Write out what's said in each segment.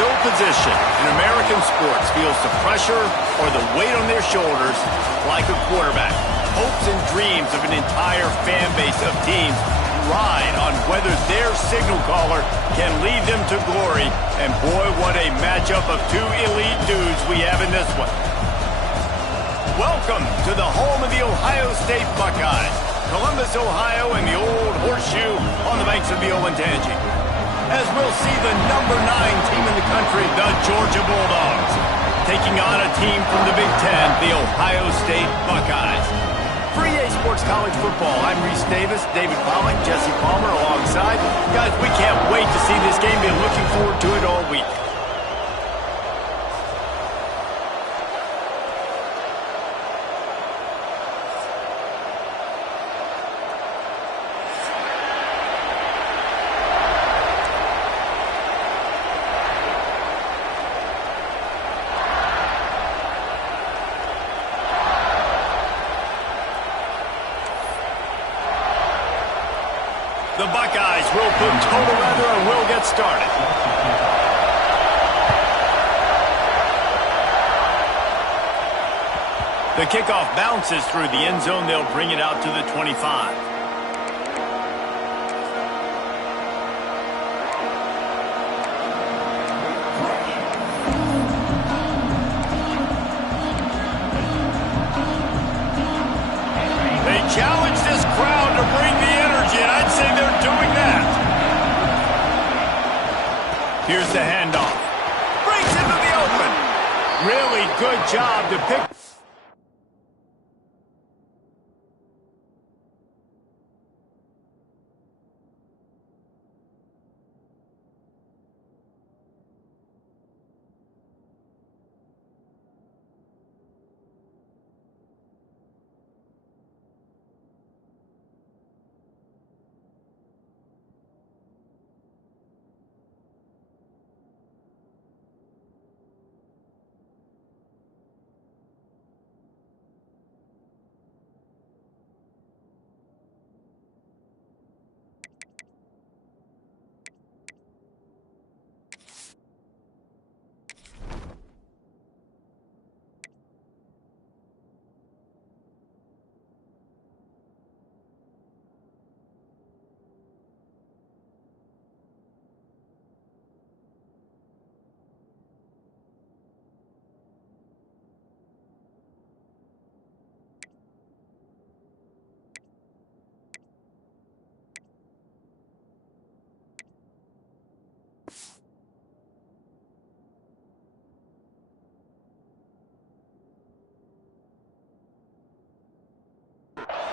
No position in American sports feels the pressure or the weight on their shoulders like a quarterback. Hopes and dreams of an entire fan base of teams ride on whether their signal caller can lead them to glory. And boy, what a matchup of two elite dudes we have in this one. Welcome to the home of the Ohio State Buckeyes, Columbus, Ohio, and the old horseshoe on the banks of the Olentangy. As we'll see the number 9 team in the country, the Georgia Bulldogs, taking on a team from the Big Ten, the Ohio State Buckeyes. For EA Sports College Football, I'm Reese Davis, David Pollack, Jesse Palmer alongside. Guys, we can't wait to see this game. Been looking forward to it all week. The Buckeyes will put total weather and will get started. The kickoff bounces through the end zone. They'll bring it out to the 25. They challenge this crowd to bring the energy, and I'd say they're doing that. Here's the handoff. Brings into the open. Really good job to pick.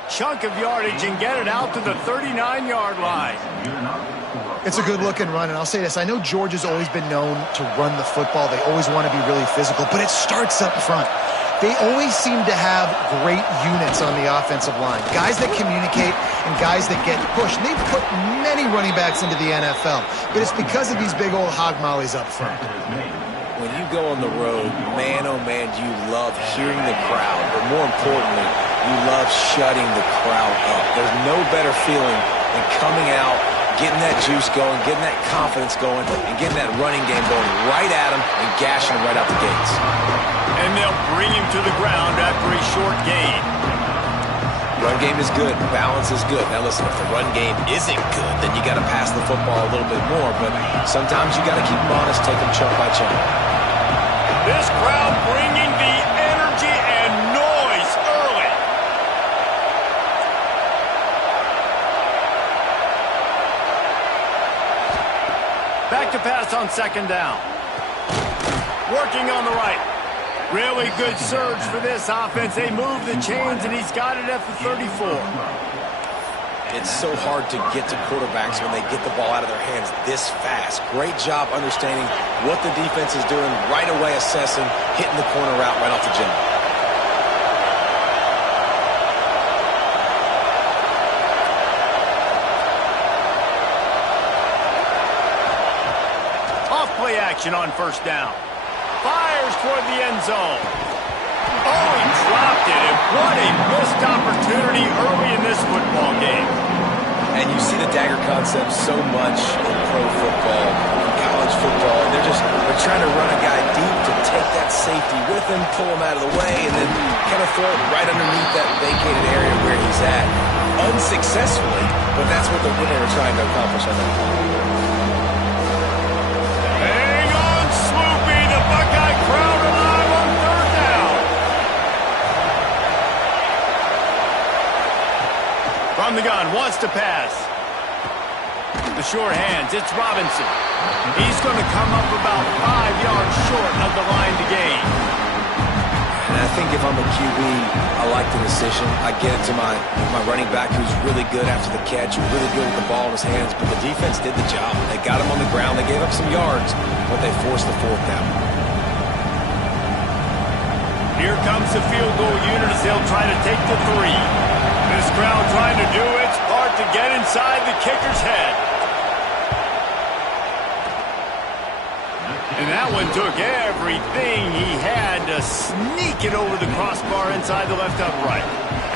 Chunk of yardage and get it out to the 39-yard line. It's a good-looking run, and I'll say this. I know Georgia's always been known to run the football. They always want to be really physical, but it starts up front. They always seem to have great units on the offensive line, guys that communicate and guys that get pushed. And they've put many running backs into the NFL, but it's because of these big old hog mollies up front. When you go on the road, man, oh man, you love hearing the crowd, but more importantly, you love shutting the crowd up. There's no better feeling than coming out, getting that juice going, getting that confidence going, and getting that running game going right at them and gashing them right out the gates. And they'll bring him to the ground after a short gain. Run game is good. Balance is good. Now listen, if the run game isn't good, then you got to pass the football a little bit more, but sometimes you got to keep them honest, take them chunk by chunk. This crowd bringing the energy and noise early. Back to pass on second down. Working on the right. Really good surge for this offense. They move the chains, and he's got it at the 34. It's so hard to get to quarterbacks when they get the ball out of their hands this fast. Great job understanding what the defense is doing, right away assessing, hitting the corner route right off the jump. Off play action on first down. Fires toward the end zone. Oh, he dropped it, and what a missed opportunity early in this football game. And you see the dagger concept so much in pro football, in college football, and they're trying to run a guy deep to take that safety with him, pull him out of the way, and then kind of throw it right underneath that vacated area where he's at. Unsuccessfully, but that's what they were trying to accomplish on that play. Hang on, Sloopy. The Buckeye crowd alive on third down. From the gun, wants to pass. The short hands, it's Robinson. He's going to come up about 5 yards short of the line to gain. And I think if I'm a QB, I like the decision. I get it to my running back who's really good after the catch, really good with the ball in his hands, but the defense did the job. They got him on the ground. They gave up some yards, but they forced the fourth down. Here comes the field goal unit as they'll try to take the 3. This crowd trying to do its part to get inside the kicker's head. And that one took everything he had to sneak it over the crossbar inside the left upright.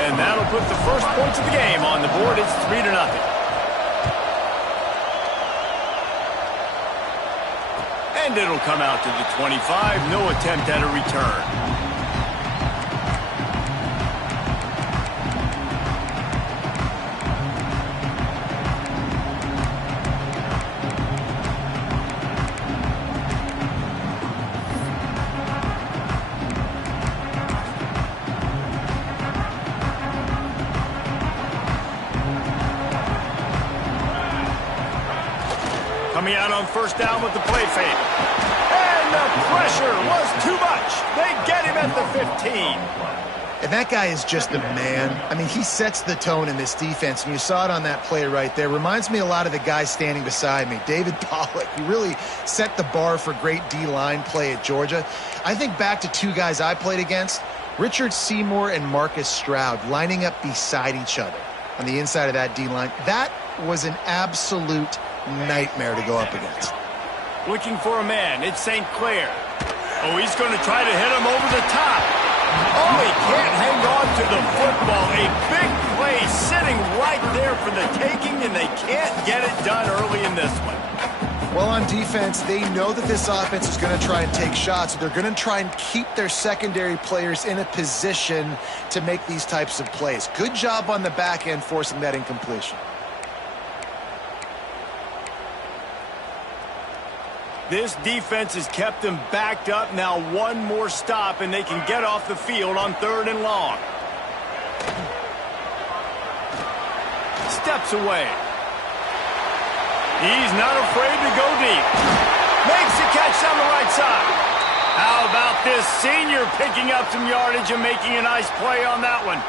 And that'll put the first points of the game on the board. It's 3-0. And it'll come out to the 25. No attempt at a return. Coming out on first down with the play fake. And the pressure was too much. They get him at the 15. And that guy is just a man. I mean, he sets the tone in this defense, and you saw it on that play right there. Reminds me a lot of the guy standing beside me, David Pollock, who really set the bar for great D-line play at Georgia. I think back to 2 guys I played against, Richard Seymour and Marcus Stroud, lining up beside each other on the inside of that D-line. That was an absolute nightmare to go up against. Looking for a man. It's St. Clair. Oh, he's going to try to hit him over the top. Oh, he can't hang on to the football. A big play sitting right there for the taking, and they can't get it done early in this one. Well, on defense, they know that this offense is going to try and take shots. They're going to try and keep their secondary players in a position to make these types of plays. Good job on the back end forcing that incompletion. This defense has kept them backed up. Now one more stop, and they can get off the field on 3rd and long. Steps away. He's not afraid to go deep. Makes the catch down the right side. How about this senior picking up some yardage and making a nice play on that one?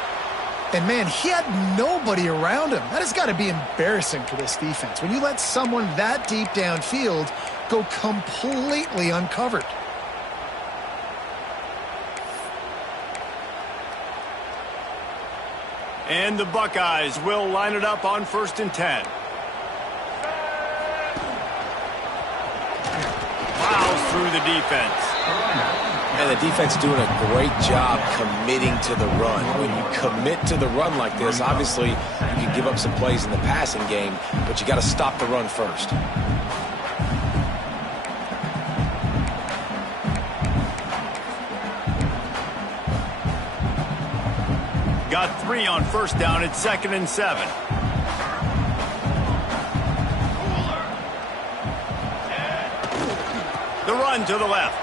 And, man, he had nobody around him. That has got to be embarrassing for this defense. When you let someone that deep downfield go completely uncovered. And the Buckeyes will line it up on 1st and 10. Plows through the defense. And the defense doing a great job committing to the run. When you commit to the run like this, obviously you can give up some plays in the passing game, but you got to stop the run first. Got 3 on 1st down. It's 2nd and 7. The run to the left.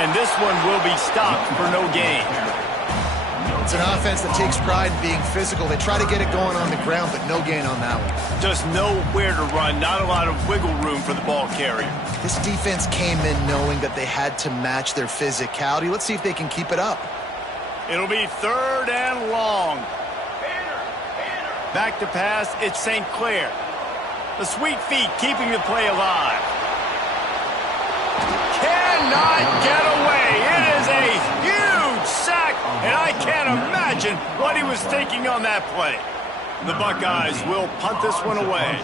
And this one will be stopped for no gain. It's an offense that takes pride in being physical. They try to get it going on the ground, but no gain on that one. Just nowhere to run. Not a lot of wiggle room for the ball carrier. This defense came in knowing that they had to match their physicality. Let's see if they can keep it up. It'll be 3rd and long. Back to pass, it's St. Clair. The sweet feet keeping the play alive. Cannot get away. It is a huge sack, and I can't imagine what he was thinking on that play. The Buckeyes will punt this one away.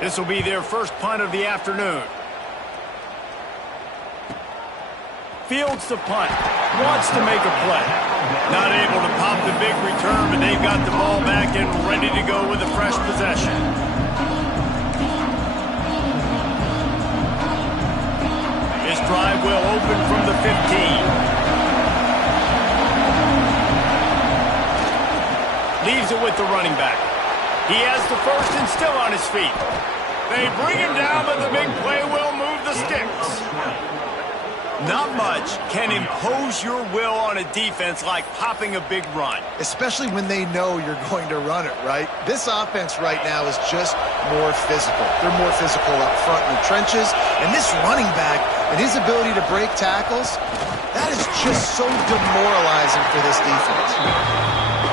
This will be their first punt of the afternoon. Fields the punt. Wants to make a play. Not able to pop the big return, but they've got the ball back and ready to go with a fresh possession. Will open from the 15. Leaves it with the running back. He has the first and still on his feet. They bring him down, but the big play will move the sticks. Not much can impose your will on a defense like popping a big run. Especially when they know you're going to run it, right? This offense right now is just more physical. They're more physical up front in the trenches. And this running back and his ability to break tackles, that is just so demoralizing for this defense.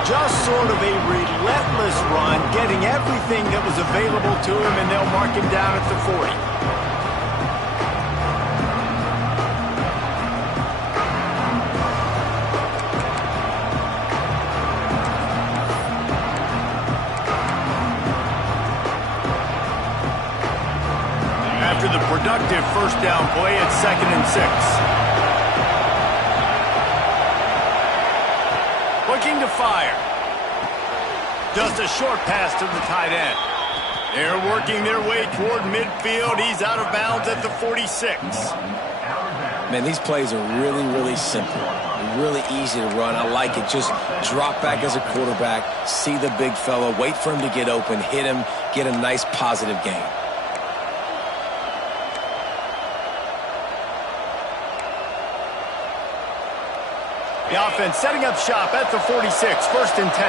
Just sort of a relentless run, getting everything that was available to him, and they'll mark him down at the 40. After the productive first down play, it's 2nd and 6. Looking to fire. Just a short pass to the tight end. They're working their way toward midfield. He's out of bounds at the 46. Man, these plays are really, really simple. Really easy to run. I like it. Just drop back as a quarterback, see the big fella, wait for him to get open, hit him, get a nice positive gain. The offense setting up shop at the 46, 1st and 10.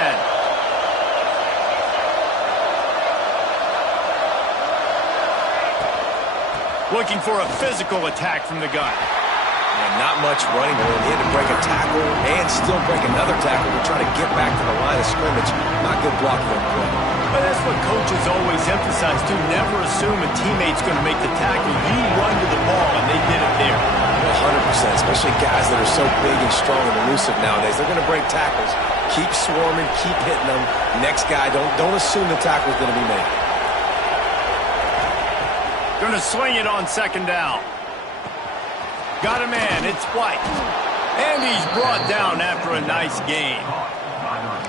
Looking for a physical attack from the gun. Yeah, not much running room. He had to break a tackle and still break another tackle to try to get back to the line of scrimmage. Not good blocking on play. But that's what coaches always emphasize, too. Never assume a teammate's going to make the tackle. You run to the ball, and they did it there. 100%, especially guys that are so big and strong and elusive nowadays. They're going to break tackles. Keep swarming, keep hitting them. Next guy, don't assume the tackle's going to be made. Going to swing it on 2nd down. Got a man, it's White. And he's brought down after a nice gain.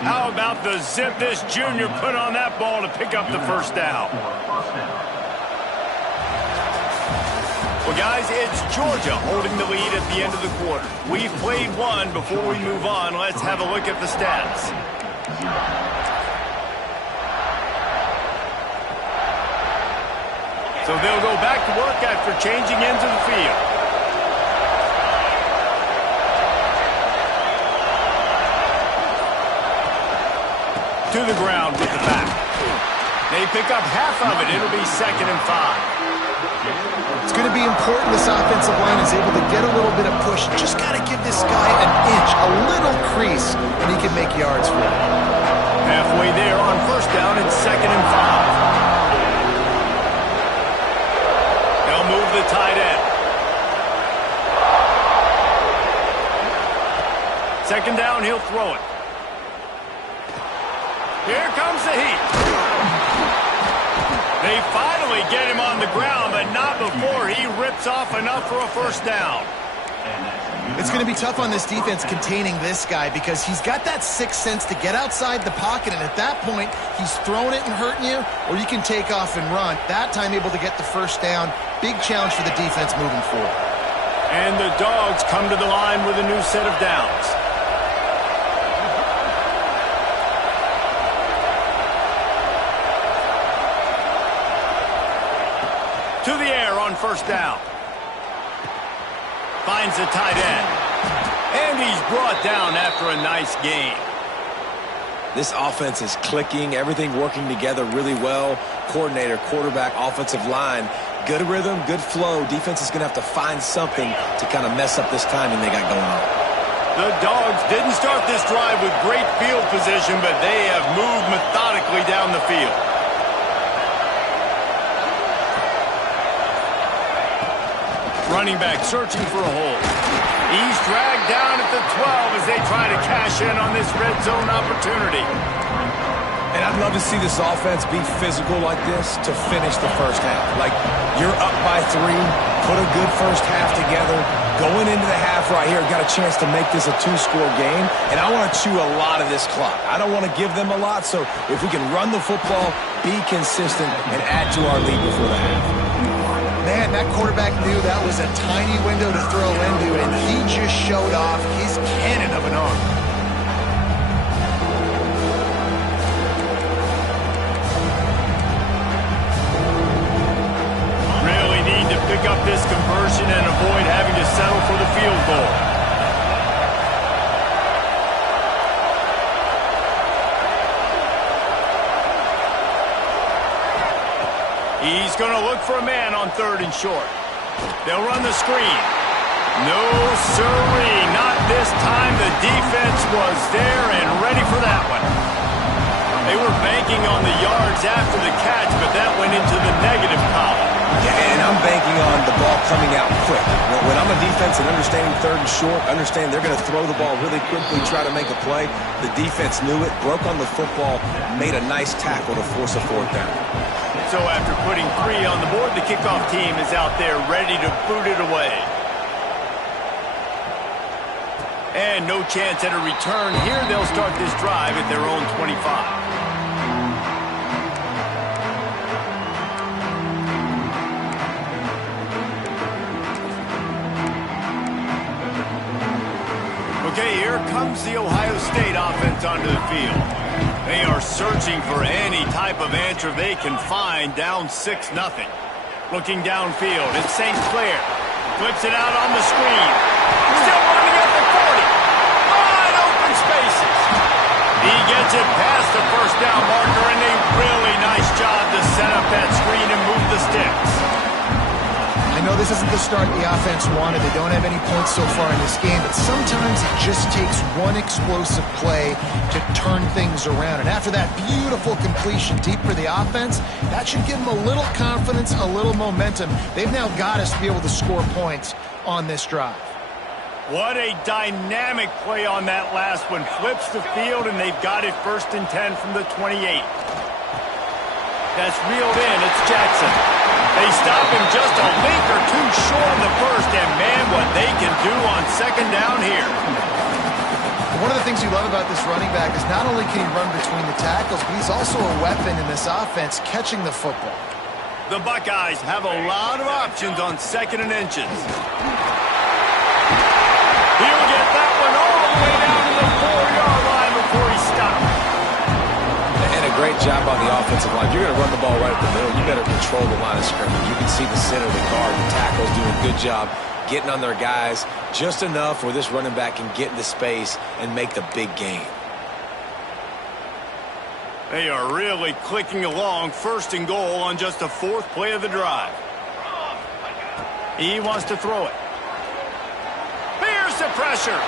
How about the zip this junior put on that ball to pick up the first down? Well, guys, it's Georgia holding the lead at the end of the quarter. We've played one. Before we move on, let's have a look at the stats. So they'll go back to work after changing into the field. To the ground with the back. They pick up half of it. It'll be 2nd and 5. It's going to be important this offensive line is able to get a little bit of push. Just got to give this guy an inch, a little crease, and he can make yards for it. Halfway there on 1st down, it's 2nd and 5. They'll move the tight end. 2nd down, he'll throw it. Here comes the heat. They finally get him on the ground, but not before he rips off enough for a first down. It's going to be tough on this defense containing this guy because he's got that sixth sense to get outside the pocket, and at that point, he's throwing it and hurting you, or you can take off and run. That time able to get the first down. Big challenge for the defense moving forward. And the Dogs come to the line with a new set of downs. To the air on 1st down. Finds the tight end. And he's brought down after a nice gain. This offense is clicking, everything working together really well. Coordinator, quarterback, offensive line. Good rhythm, good flow. Defense is going to have to find something to kind of mess up this timing they got going on. The Dogs didn't start this drive with great field position, but they have moved methodically down the field. Running back searching for a hole. He's dragged down at the 12 as they try to cash in on this red zone opportunity. And I'd love to see this offense be physical like this to finish the first half. Like, you're up by 3, put a good first half together. Going into the half right here, got a chance to make this a 2-score game, and I want to chew a lot of this clock. I don't want to give them a lot, so if we can run the football, be consistent, and add to our lead before the half. Man, And that quarterback knew that was a tiny window to throw into, and he just showed off his cannon of an arm. Really need to pick up this conversion and avoid having to settle for the field goal. He's going to look for a man on 3rd and short. They'll run the screen. No, sirree, not this time. The defense was there and ready for that one. They were banking on the yards after the catch, but that went into the negative column. Yeah, and I'm banking on the ball coming out quick. When I'm a defense and understanding 3rd and short, understand they're going to throw the ball really quickly, try to make a play. The defense knew it, broke on the football, made a nice tackle to force a 4th down. So after putting 3 on the board, the kickoff team is out there ready to boot it away. And no chance at a return here. They'll start this drive at their own 25. Okay, here comes the Ohio State offense onto the field. They are searching for any type of answer they can find, down 6-0. Looking downfield, it's St. Clair. Flips it out on the screen. Still running at the 40. Wide open spaces. He gets it past the 1st down marker, and a really nice job to set up that screen and move the sticks. I know this isn't the start the offense wanted. They don't have any points so far in this game, but sometimes it just takes one explosive play to turn things around. And after that beautiful completion deep for the offense, that should give them a little confidence, a little momentum. They've now got us to be able to score points on this drive. What a dynamic play on that last one. Flips the field, and they've got it 1st and 10 from the 28. That's reeled in. It's Jackson. They stop him just a link or 2 short of the 1st, and man, what they can do on 2nd down here. One of the things you love about this running back is not only can he run between the tackles, but he's also a weapon in this offense catching the football. The Buckeyes have a lot of options on 2nd and inches. He'll get that one all the way down to the 4-yard line before he stops. And a great job on the offensive line. You're going to run the ball right up the middle. You better control the line of scrimmage. You can see the center of the guard. The tackle's doing a good job getting on their guys just enough where this running back can get into space and make the big game. They are really clicking along. 1st and goal on just the 4th play of the drive. He wants to throw it. Here's the pressure.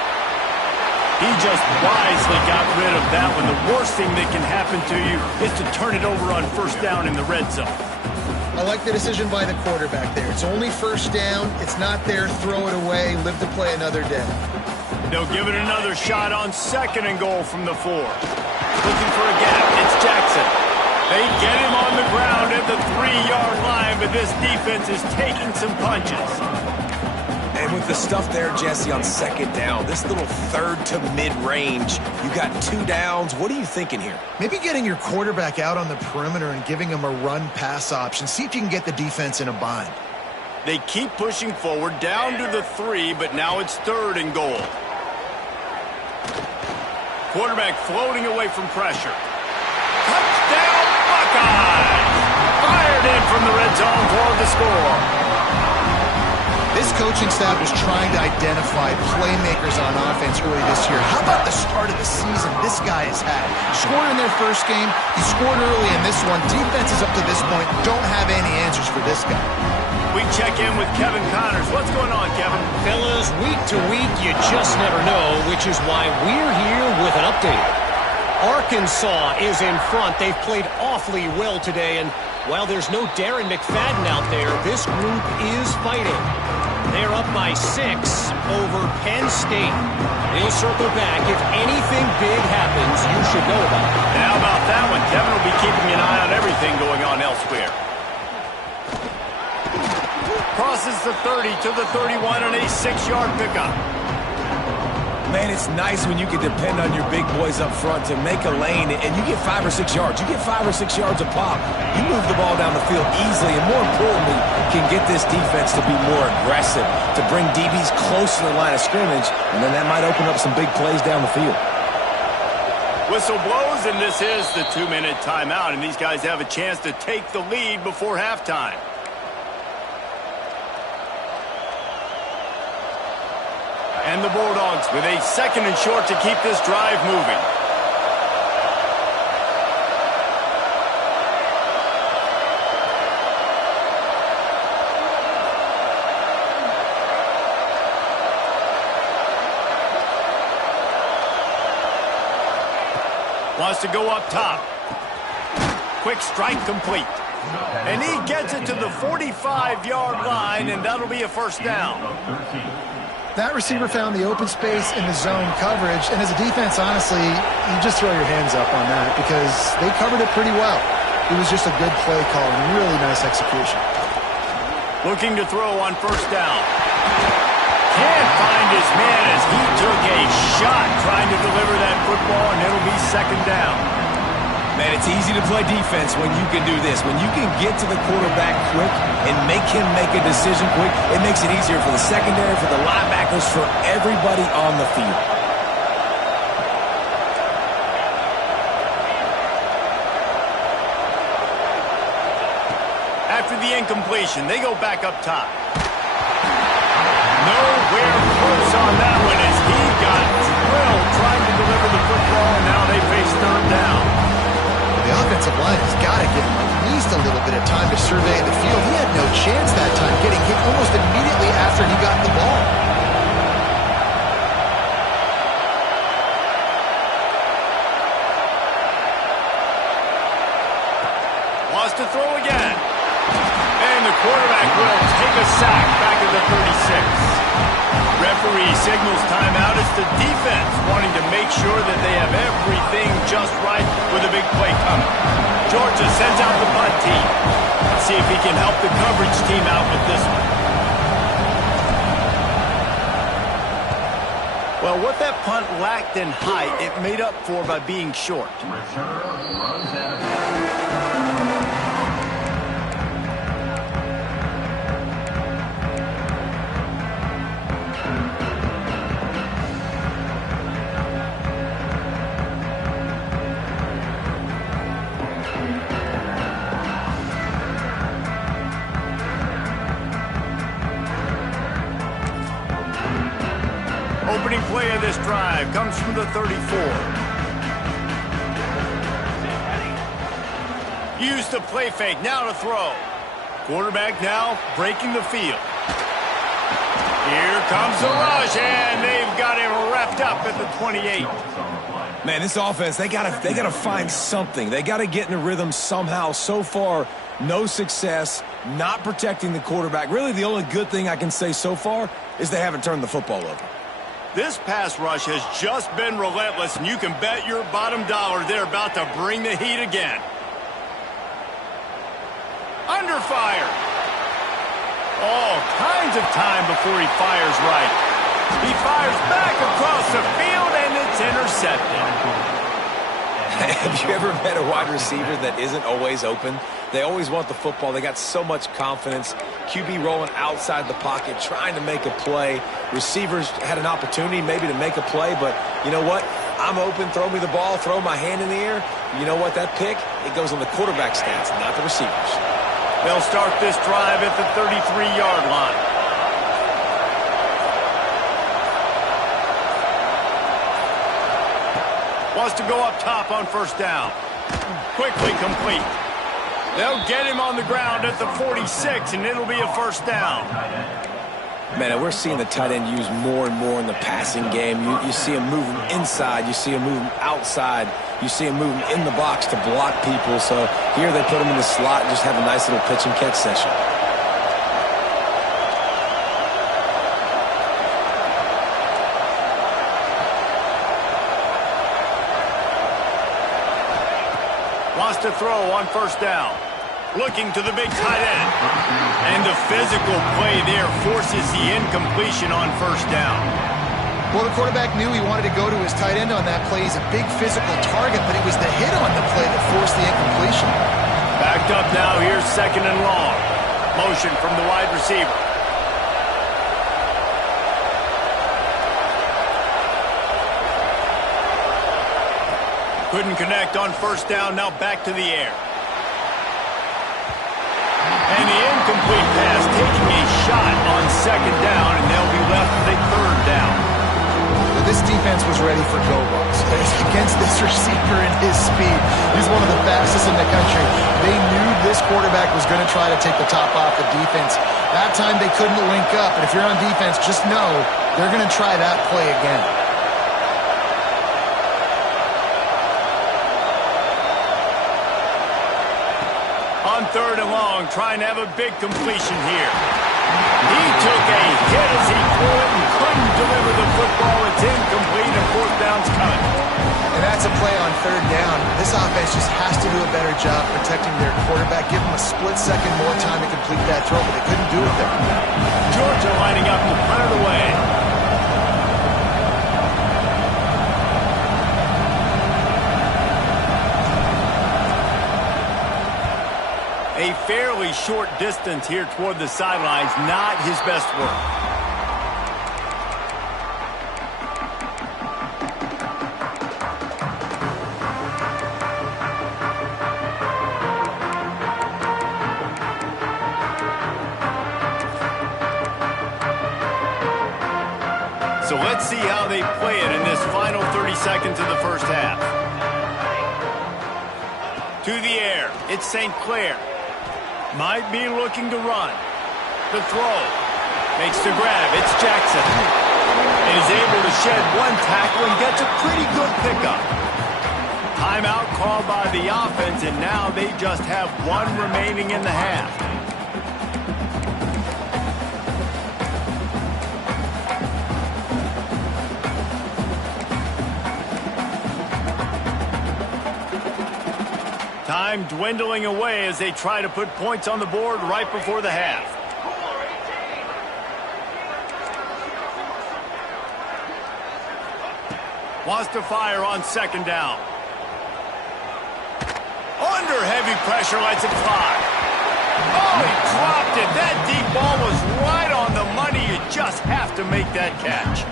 He just wisely got rid of that one. The worst thing that can happen to you is to turn it over on 1st down in the red zone. I like the decision by the quarterback there. It's only 1st down. It's not there. Throw it away. Live to play another day. They'll give it another shot on 2nd and goal from the 4. Looking for a gap. It's Jackson. They get him on the ground at the 3-yard line, but this defense is taking some punches. And with the stuff there, Jesse, on 2nd down, this little 3rd to mid-range, you got 2 downs. What are you thinking here? Maybe getting your quarterback out on the perimeter and giving him a run-pass option. See if you can get the defense in a bind. They keep pushing forward down to the 3, but now it's 3rd and goal. Quarterback floating away from pressure. Touchdown, Buckeyes! Fired in from the red zone for the score. This coaching staff was trying to identify playmakers on offense early this year. How about the start of the season this guy has had? Scored in their 1st game. He scored early in this one. Defenses up to this point don't have any answers for this guy. We check in with Kevin Connors. What's going on, Kevin? Fellas, week to week, you just never know, which is why we're here with an update. Arkansas is in front. They've played awfully well today, and while there's no Darren McFadden out there, this group is fighting. They're up by 6 over Penn State. We'll circle back. If anything big happens, you should know about it. And how about that one? Kevin will be keeping an eye on everything going on elsewhere. Crosses the 30 to the 31 and a 6-yard pickup. Man, it's nice when you can depend on your big boys up front to make a lane, and you get 5 or 6 yards. You get 5 or 6 yards a pop. You move the ball down the field easily, and more importantly, can get this defense to be more aggressive, to bring DBs close to the line of scrimmage, and then that might open up some big plays down the field. Whistle blows, and this is the 2-minute timeout, and these guys have a chance to take the lead before halftime. And the Bulldogs with a 2nd and short to keep this drive moving. Wants to go up top. Quick strike complete. And he gets it to the 45-yard line, and that'll be a first down. That receiver found the open space in the zone coverage, and as a defense, honestly, you just throw your hands up on that because they covered it pretty well. It was just a good play call and really nice execution. Looking to throw on first down. Can't find his man as he took a shot trying to deliver that football, and it'll be 2nd down. Man, it's easy to play defense when you can do this. When you can get to the quarterback quick and make him make a decision quick, it makes it easier for the secondary, for the linebackers, for everybody on the field. After the incompletion, they go back up top. Nowhere close on that one as he got drilled trying to deliver the football, and now they face 3rd down. The offensive line has got to give him at least a little bit of time to survey the field. He had no chance that time, getting hit almost immediately after he got the ball. Wants to throw again. And the quarterback will take a sack back at the 36. Referee signals timeout as the defense wanting to make sure that they have everything just right with a big play coming. Georgia sends out the punt team. Let's see if he can help the coverage team out with this one. Well, what that punt lacked in height, it made up for by being short. Opening play of this drive comes from the 34. Use the play fake, now to throw. Quarterback now breaking the field. Here comes the rush, and they've got him wrapped up at the 28. Man, this offense, they gotta find something. They gotta get in a rhythm somehow. So far, no success, not protecting the quarterback. Really, the only good thing I can say so far is they haven't turned the football over. This pass rush has just been relentless, and you can bet your bottom dollar they're about to bring the heat again. Under fire. All kinds of time before he fires right. He fires back across the field, and it's intercepted. Have you ever met a wide receiver that isn't always open? They always want the football. They got so much confidence. QB rolling outside the pocket, trying to make a play. Receivers had an opportunity maybe to make a play, but you know what? I'm open, throw me the ball, throw my hand in the air. You know what? That pick, it goes on the quarterback stance, not the receivers. They'll start this drive at the 33-yard line. Wants to go up top on first down. Quickly complete. They'll get him on the ground at the 46, and it'll be a first down. Man, we're seeing the tight end used more and more in the passing game. You see him moving inside. You see him moving outside. You see him moving in the box to block people. So here they put him in the slot and just have a nice little pitch and catch session. Wants to throw on first down. Looking to the big tight end. And the physical play there forces the incompletion on first down. Well, the quarterback knew he wanted to go to his tight end on that play. He's a big physical target, but it was the hit on the play that forced the incompletion. Backed up now. Here's 2nd and long. Motion from the wide receiver. Couldn't connect on 1st down. Now back to the air. And the incomplete pass taking a shot on 2nd down, and they'll be left with a 3rd down. Well, this defense was ready for go balls against this receiver and his speed. He's one of the fastest in the country. They knew this quarterback was going to try to take the top off the defense. That time they couldn't link up, but if you're on defense, just know they're going to try that play again. On 3rd and long, trying to have a big completion here. He took a hit as he threw it and couldn't deliver the football. It's incomplete, and 4th down's coming. And that's a play on 3rd down. This offense just has to do a better job protecting their quarterback. Give them a split second more time to complete that throw, but they couldn't do it there. Georgia lining up to punt it away. A fairly short distance here toward the sidelines, not his best work. So let's see how they play it in this final 30 seconds of the 1st half. To the air, it's St. Clair. Might be looking to run. The throw. Makes the grab. It's Jackson. And he's able to shed 1 tackle and gets a pretty good pickup. Timeout called by the offense, and now they just have 1 remaining in the half. Time dwindling away as they try to put points on the board right before the half. Wants to fire on 2nd down. Under heavy pressure, lets it fly. Oh, he dropped it. That deep ball was right on the money. You just have to make that catch.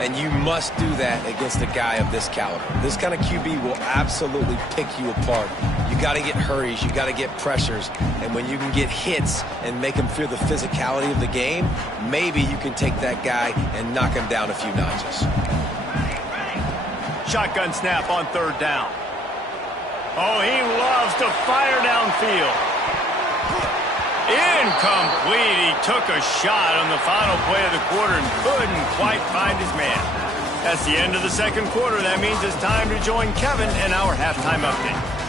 And you must do that against a guy of this caliber. This kind of QB will absolutely pick you apart. You got to get hurries, you got to get pressures, and when you can get hits and make him feel the physicality of the game, maybe you can take that guy and knock him down a few notches. Shotgun snap on 3rd down. Oh, he loves to fire downfield. Incomplete. He took a shot on the final play of the quarter and couldn't quite find his man. That's the end of the 2nd quarter. That means it's time to join Kevin in our halftime update.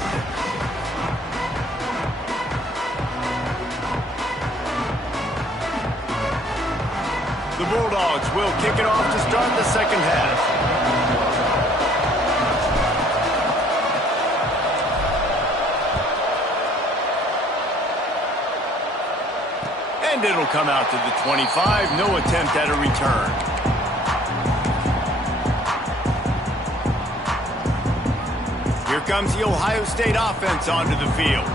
The Bulldogs will kick it off to start the 2nd half. And it'll come out to the 25. No attempt at a return. Here comes the Ohio State offense onto the field.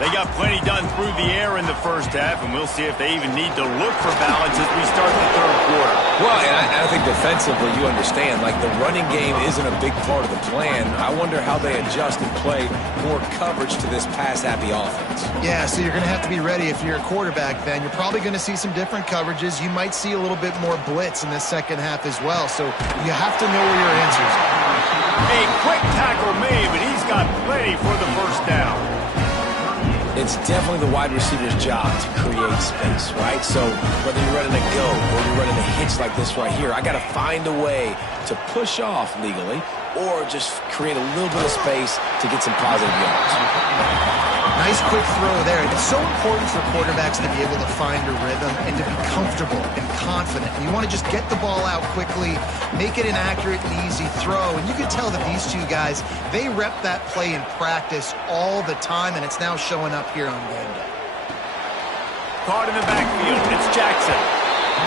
They got plenty done through the air in the 1st half, and we'll see if they even need to look for balance as we start the 3rd quarter. Well, and I think defensively, you understand, like the running game isn't a big part of the plan. I wonder how they adjust and play more coverage to this pass-happy offense. Yeah, so you're going to have to be ready if you're a quarterback then. You're probably going to see some different coverages. You might see a little bit more blitz in the 2nd half as well, so you have to know where your answers are. A quick tackle made, but he's got plenty for the 1st down. It's definitely the wide receiver's job to create space, right? So whether you're running a go or you're running a hitch like this right here, I got to find a way to push off legally or just create a little bit of space to get some positive yards. Nice quick throw there. It's so important for quarterbacks to be able to find a rhythm and to be comfortable and confident. You want to just get the ball out quickly, make it an accurate and easy throw. And you can tell that these two guys, they rep that play in practice all the time, and it's now showing up here on game day. Caught in the backfield. It's Jackson.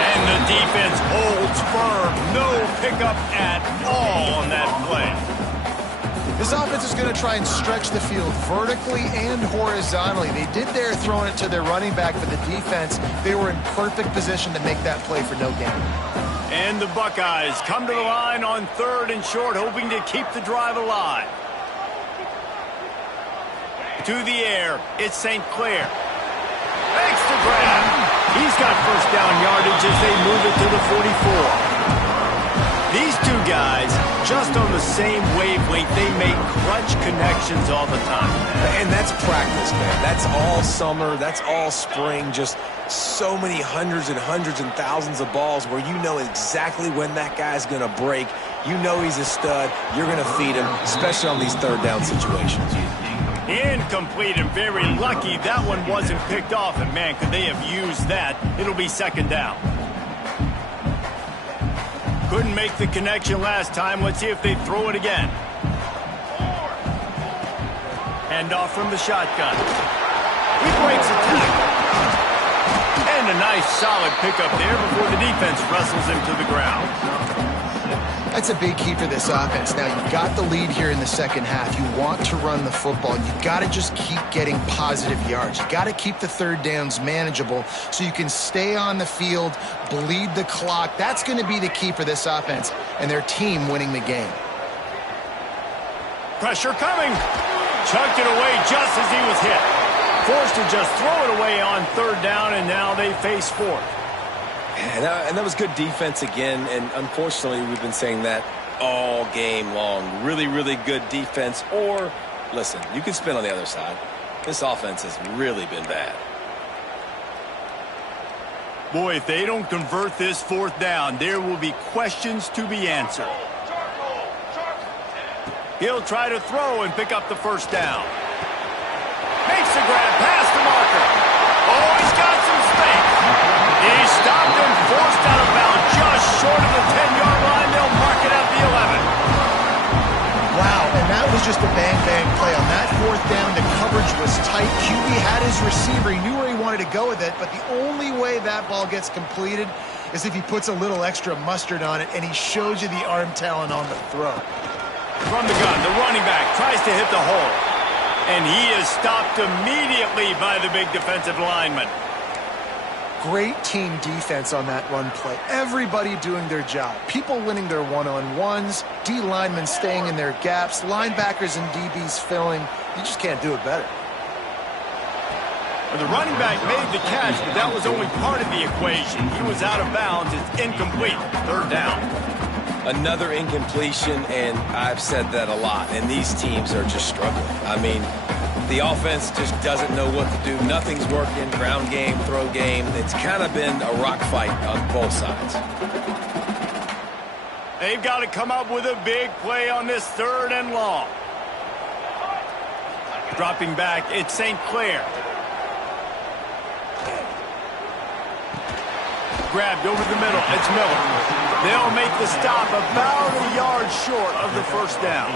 And the defense holds firm. No pickup at all on that play. This offense is going to try and stretch the field vertically and horizontally. They did there throwing it to their running back, but the defense, they were in perfect position to make that play for no gain. And the Buckeyes come to the line on 3rd and short, hoping to keep the drive alive. To the air, it's St. Clair. Makes the grab. He's got first down yardage as they move it to the 44. These two guys, just on the same wavelength, they make clutch connections all the time. And that's practice, man. That's all summer. That's all spring. Just so many hundreds and thousands of balls where you know exactly when that guy's going to break. You know he's a stud. You're going to feed him, especially on these third down situations. Incomplete, and very lucky that one wasn't picked off. And, man, could they have used that? It'll be 2nd down. Couldn't make the connection last time. Let's see if they throw it again. Handoff from the shotgun. He breaks a tackle. And a nice solid pickup there before the defense wrestles him to the ground. That's a big key for this offense. Now, you've got the lead here in the second half. You want to run the football. You've got to just keep getting positive yards. You've got to keep the third downs manageable so you can stay on the field, bleed the clock. That's going to be the key for this offense and their team winning the game. Pressure coming. Chucked it away just as he was hit. Forced to just throw it away on 3rd down, and now they face 4th. And that was good defense again, and unfortunately we've been saying that all game long. Really, really good defense, or, listen, you can spin on the other side. This offense has really been bad. Boy, if they don't convert this 4th down, there will be questions to be answered. He'll try to throw and pick up the 1st down. Makes the grab past the marker. Oh, he's got some space. He stopped and forced out of bounds just short of the 10-yard line. They'll mark it at the 11. Wow, and that was just a bang-bang play. On that 4th down, the coverage was tight. QB had his receiver. He knew where he wanted to go with it, but the only way that ball gets completed is if he puts a little extra mustard on it, and he shows you the arm talent on the throw. From the gun, the running back tries to hit the hole, and he is stopped immediately by the big defensive lineman. Great team defense on that run play. Everybody doing their job. People winning their one-on-ones, D linemen staying in their gaps, linebackers and DBs filling. You just can't do it better. Well, the running back made the catch, but that was only part of the equation. He was out of bounds. It's incomplete. 3rd down. Another incompletion, and I've said that a lot, and these teams are just struggling. I mean, the offense just doesn't know what to do. Nothing's working. Ground game, throw game. It's kind of been a rock fight on both sides. They've got to come up with a big play on this 3rd and long. Dropping back, it's St. Clair. Grabbed over the middle, it's Miller. They'll make the stop about a yard short of the 1st down.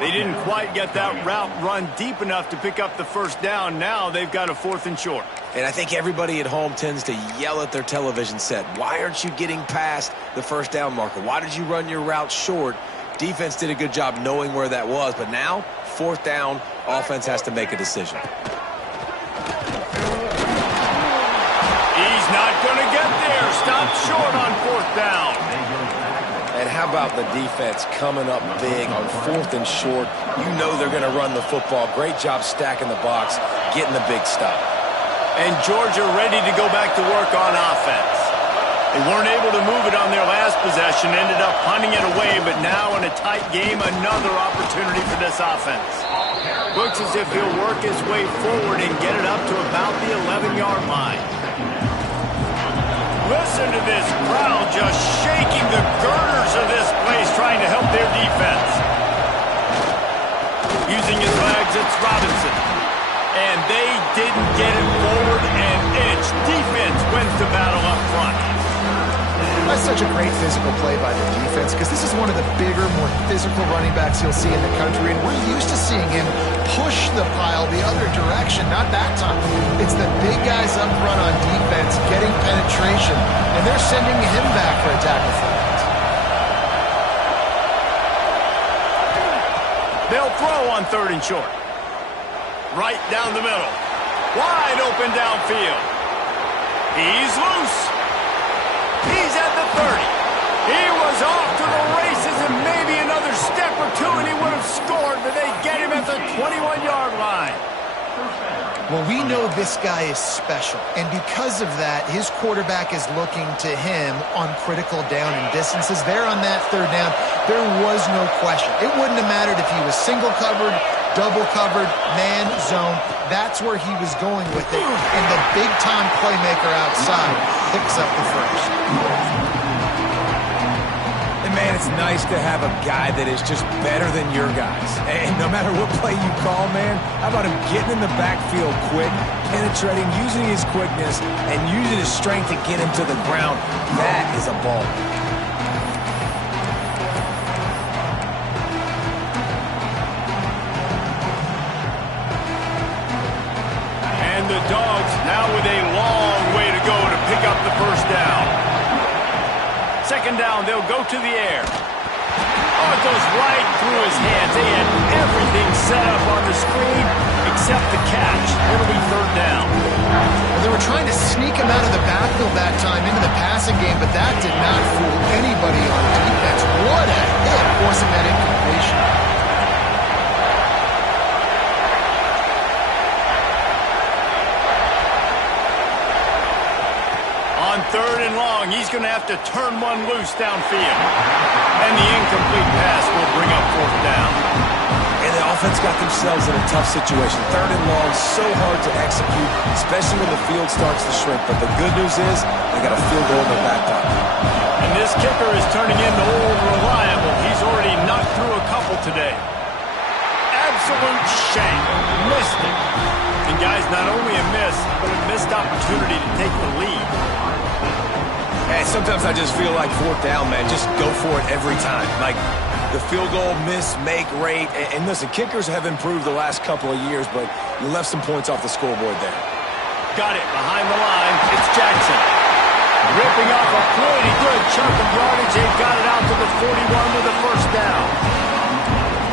They didn't quite get that route run deep enough to pick up the 1st down. Now they've got a 4th and short. And I think everybody at home tends to yell at their television set. Why aren't you getting past the 1st down marker? Why did you run your route short? Defense did a good job knowing where that was. But now, 4th down, offense has to make a decision. He's not going to get there. Stopped short on 4th down. And how about the defense coming up big on 4th and short? You know they're going to run the football. Great job stacking the box, getting the big stop. And Georgia ready to go back to work on offense. They weren't able to move it on their last possession, ended up punting it away, but now in a tight game, another opportunity for this offense. Looks as if he'll work his way forward and get it up to about the 11-yard line. Listen to this crowd just shaking the girders of this place, trying to help their defense. Using his legs, it's Robinson. And they didn't get it forward an inch. Defense wins the battle up front. That's such a great physical play by the defense because this is one of the bigger, more physical running backs you'll see in the country, and we're used to seeing him push the pile the other direction. Not that time. It's the big guys up front on defense getting penetration and And they're sending him back for a tackle flag. They'll throw on 3rd and short. Right down the middle. Wide open downfield. He's loose. He's at the 30. He was off to the races and maybe another step or two and he would have scored, but they get him at the 21-yard line. Well, we know this guy is special, and because of that, his quarterback is looking to him on critical down and distances. There on that 3rd down, there was no question. It wouldn't have mattered if he was single covered, double covered, man, zone. That's where he was going with it, and the big-time playmaker outside picks up the first. And, man, it's nice to have a guy that is just better than your guys. And no matter what play you call, man, how about him getting in the backfield quick, penetrating, using his quickness, and using his strength to get him to the ground. That is a ball. And the Dogs now with a long way to go to pick up the first down. 2nd down, they'll go to the air. Oh, it goes right through his hands. They had everything set up on the screen except the catch. It'll be 3rd down. Well, they were trying to sneak him out of the backfield that time into the passing game, but that did not fool anybody on defense. What a hit, forcing that incompletion. On 3rd and long, he's going to have to turn one loose downfield. And the incomplete pass will bring up 4th down. And the offense got themselves in a tough situation. 3rd and long, so hard to execute, especially when the field starts to shrink. But the good news is they got a field goal in their back pocket. And this kicker is turning into old reliable. He's already knocked through a couple today. Absolute shame. Missed it. And guys, not only a miss, but a missed opportunity to take the lead. Hey, sometimes I just feel like 4th down, man. Just go for it every time. Like the field goal miss, make rate. And listen, kickers have improved the last couple of years, but you left some points off the scoreboard there. Got it behind the line. It's Jackson. Ripping off a pretty good chunk of yardage. They got it out to the 41 with the first down.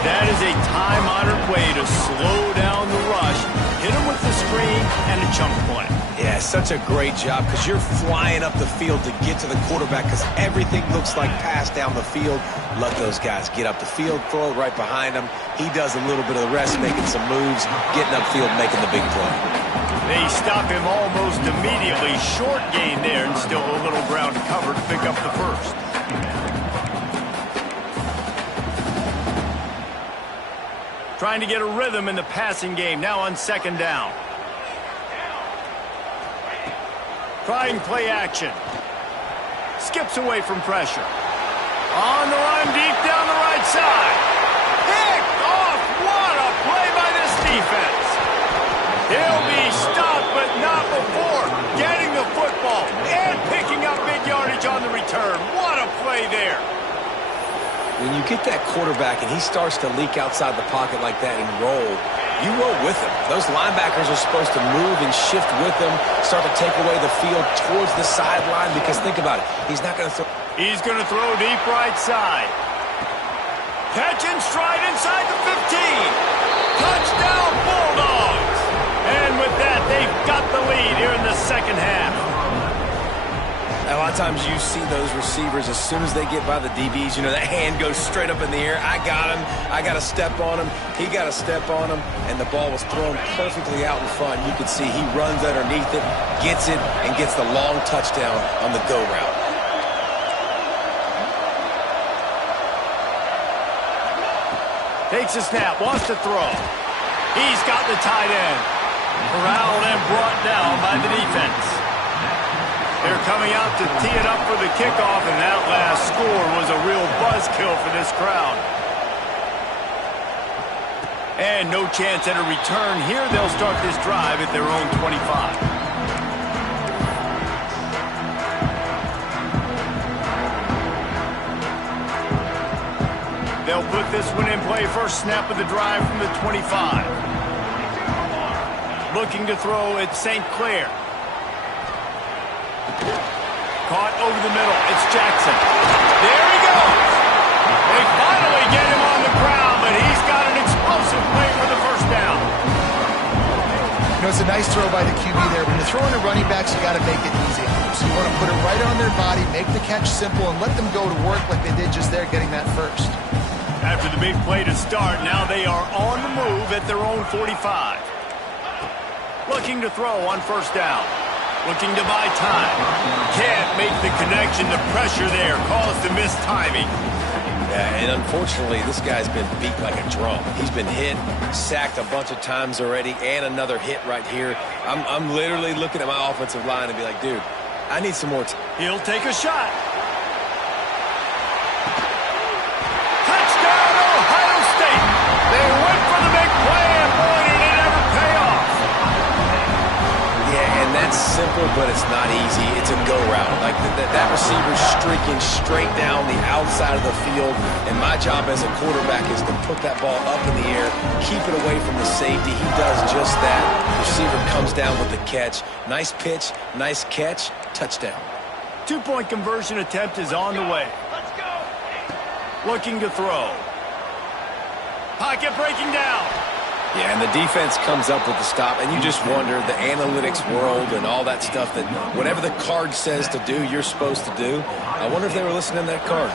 That is a time-honored way to slow down the rush, hit him with the screen, and a chunk play. Yeah, such a great job because you're flying up the field to get to the quarterback because everything looks like pass down the field. Let those guys get up the field, throw it right behind him. He does a little bit of the rest, making some moves, getting upfield, making the big play. They stop him almost immediately. Short gain there and still a little ground to cover to pick up the first. Trying to get a rhythm in the passing game now on 2nd down. Trying play action. Skips away from pressure. On the run deep down the right side. Picked off. What a play by this defense. He'll be stopped, but not before getting the football and picking up big yardage on the return. What a play there. When you get that quarterback and he starts to leak outside the pocket like that and roll, you roll with him. Those linebackers are supposed to move and shift with him, start to take away the field towards the sideline because think about it. He's not going to throw. He's going to throw deep right side. Catch and stride inside the 15. Touchdown Bulldogs. And with that, they've got the lead here in the 2nd half. A lot of times you see those receivers, as soon as they get by the DBs, you know, that hand goes straight up in the air. I got him. I got to step on him. He got to step on him. And the ball was thrown perfectly out in front. You could see he runs underneath it, gets it, and gets the long touchdown on the go route. Takes a snap, wants to throw. He's got the tight end. Corralled and brought down by the defense. They're coming out to tee it up for the kickoff, and that last score was a real buzzkill for this crowd. And no chance at a return here. They'll start this drive at their own 25. They'll put this one in play. First snap of the drive from the 25. Looking to throw at St. Clair. caught over the middle. It's Jackson. There he goes. They finally get him on the ground, but he's got an explosive play for the first down. You know, it's a nice throw by the QB there. When you're throwing to running backs, you got to make it easy on them. So you want to put it right on their body, make the catch simple, and let them go to work like they did just there, getting that first. After the big play to start, now they are on the move at their own 45. Looking to throw on first down. Looking to buy time. Can't make the connection. The pressure there caused the missed timing. Yeah, and unfortunately, this guy's been beat like a drum. He's been hit, sacked a bunch of times already, and another hit right here. I'm literally looking at my offensive line and be like, dude, I need some more time. He'll take a shot. Touchdown, Ohio State. They went for the big play, and boy, did it ever pay off. Yeah, and that's simple, but it's not easy. It's a go route. Like that receiver's streaking straight down the outside of the field, and my job as a quarterback is to put that ball up in the air, keep it away from the safety. He does just that. Receiver comes down with the catch. Nice pitch, nice catch, touchdown. 2-point conversion attempt is on the way. Let's go. Looking to throw. Pocket breaking down. Yeah, and the defense comes up with the stop, and you just wonder, the analytics world and all that stuff, that whatever the card says to do, you're supposed to do. I wonder if they were listening to that card.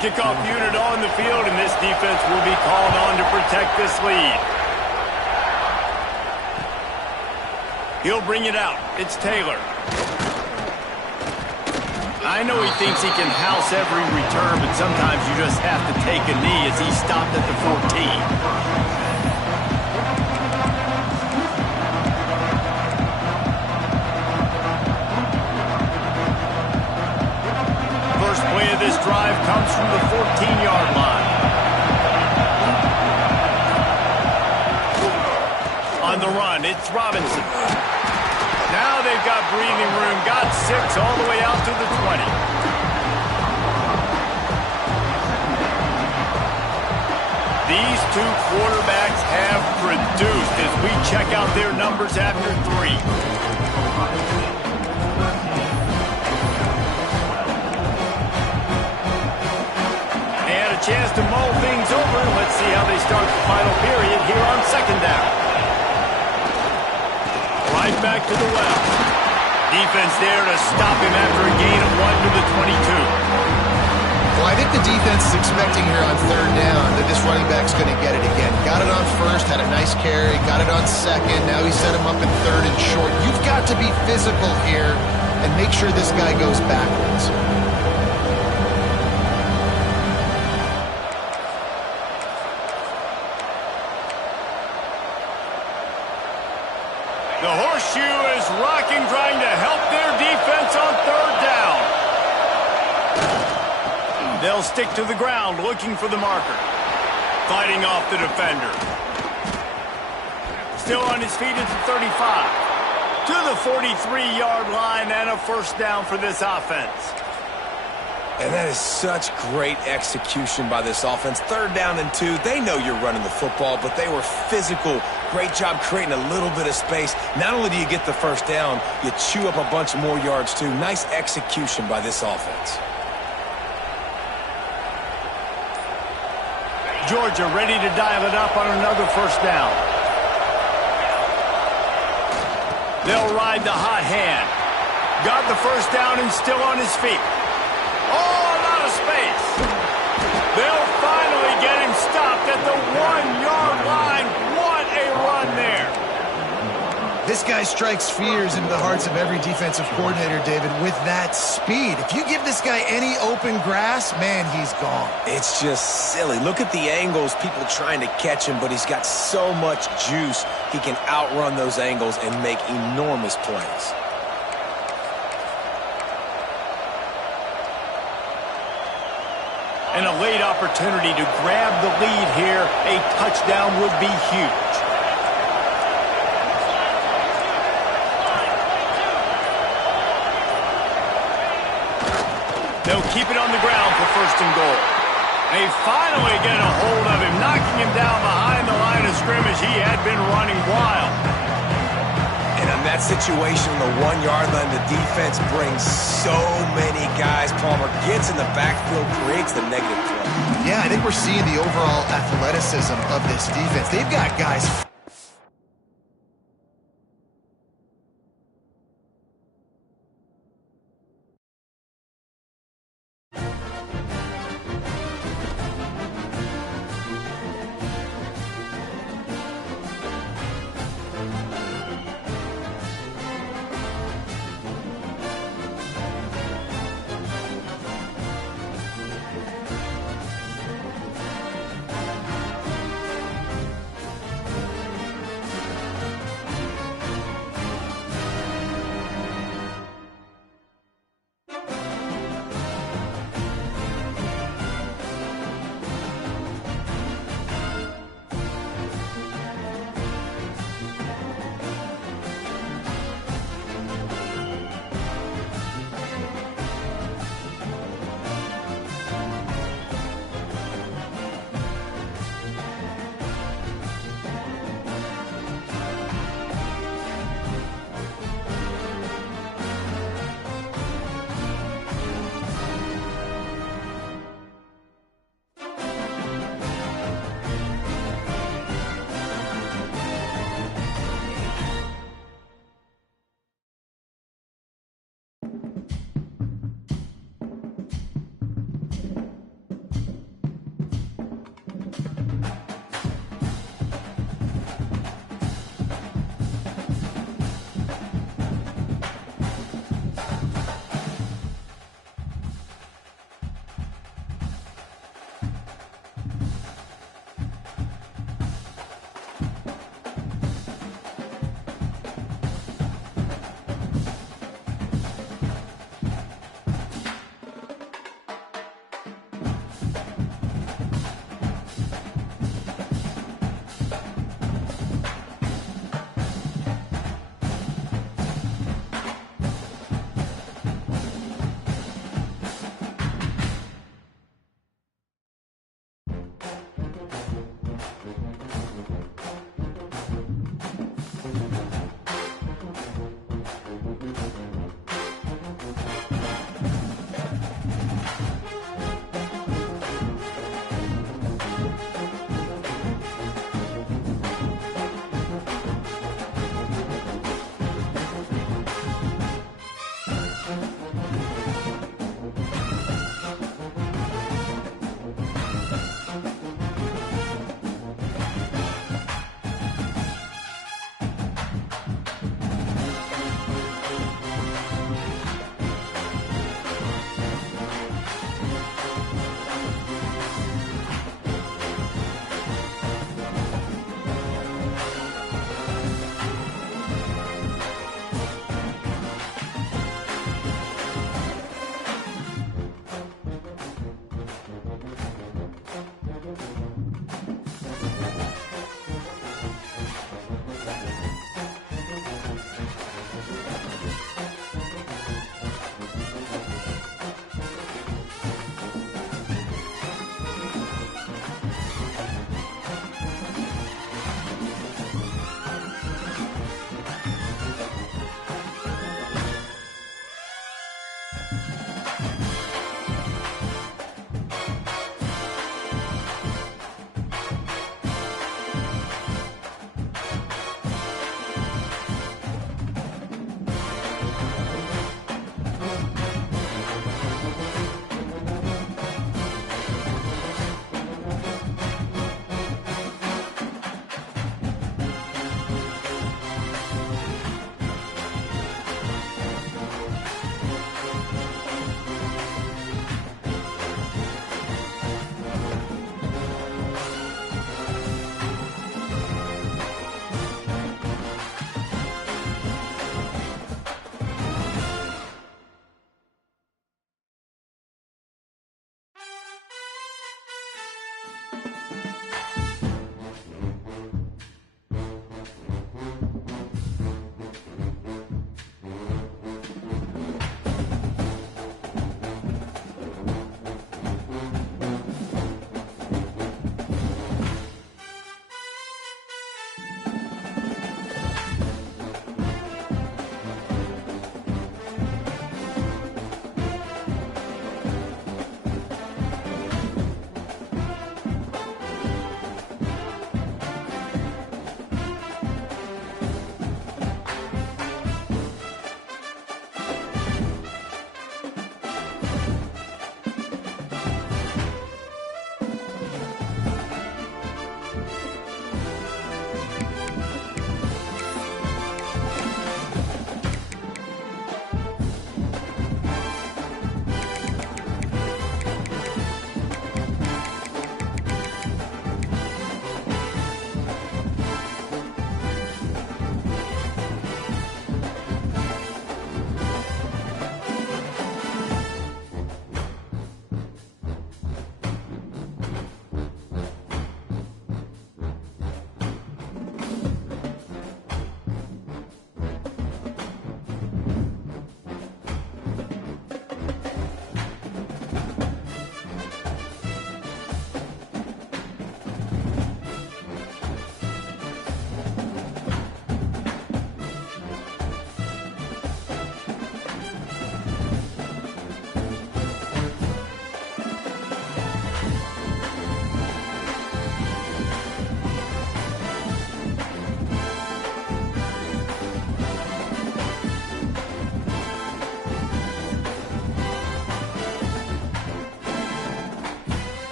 Kickoff unit on the field, and this defense will be called on to protect this lead. He'll bring it out. It's Taylor. I know he thinks he can house every return, but sometimes you just have to take a knee as he stopped at the 14. First play of this drive comes from the 14-yard line. On the run, it's Robinson. Now they've got breathing room, got 6 all the way out to the 20. These two quarterbacks have produced as we check out their numbers after 3. Chance to mull things over. Let's see how they start the final period here on second down. Right back to the well. Defense there to stop him after a gain of 1 to the 22. Well, I think the defense is expecting here on third down that this running back's going to get it again. Got it on first, had a nice carry, got it on second. Now he set him up in third and short. You've got to be physical here and make sure this guy goes backwards. The horseshoe is rocking, trying to help their defense on third down. They'll stick to the ground, looking for the marker. Fighting off the defender. Still on his feet at the 35. To the 43-yard line, and a first down for this offense. And that is such great execution by this offense. Third down and 2. They know you're running the football, but they were physical. Great job creating a little bit of space. Not only do you get the first down, you chew up a bunch more yards too. Nice execution by this offense. Georgia ready to dial it up on another first down. They'll ride the hot hand. Got the first down and still on his feet. Oh, a lot of space. They'll finally get him stopped at the 1-yard line. What a run there. This guy strikes fears into the hearts of every defensive coordinator, David, with that speed. If you give this guy any open grass, man, he's gone. It's just silly. Look at the angles, people trying to catch him, but he's got so much juice. He can outrun those angles and make enormous plays. And a late opportunity to grab the lead here. A touchdown would be huge. They'll keep it on the ground for first and goal. They finally get a hold of him, knocking him down behind the line of scrimmage. He had been running wild. And In that situation, the 1-yard line, the defense brings so many guys. Palmer gets in the backfield, creates the negative play. Yeah, I think we're seeing the overall athleticism of this defense. They've got guys.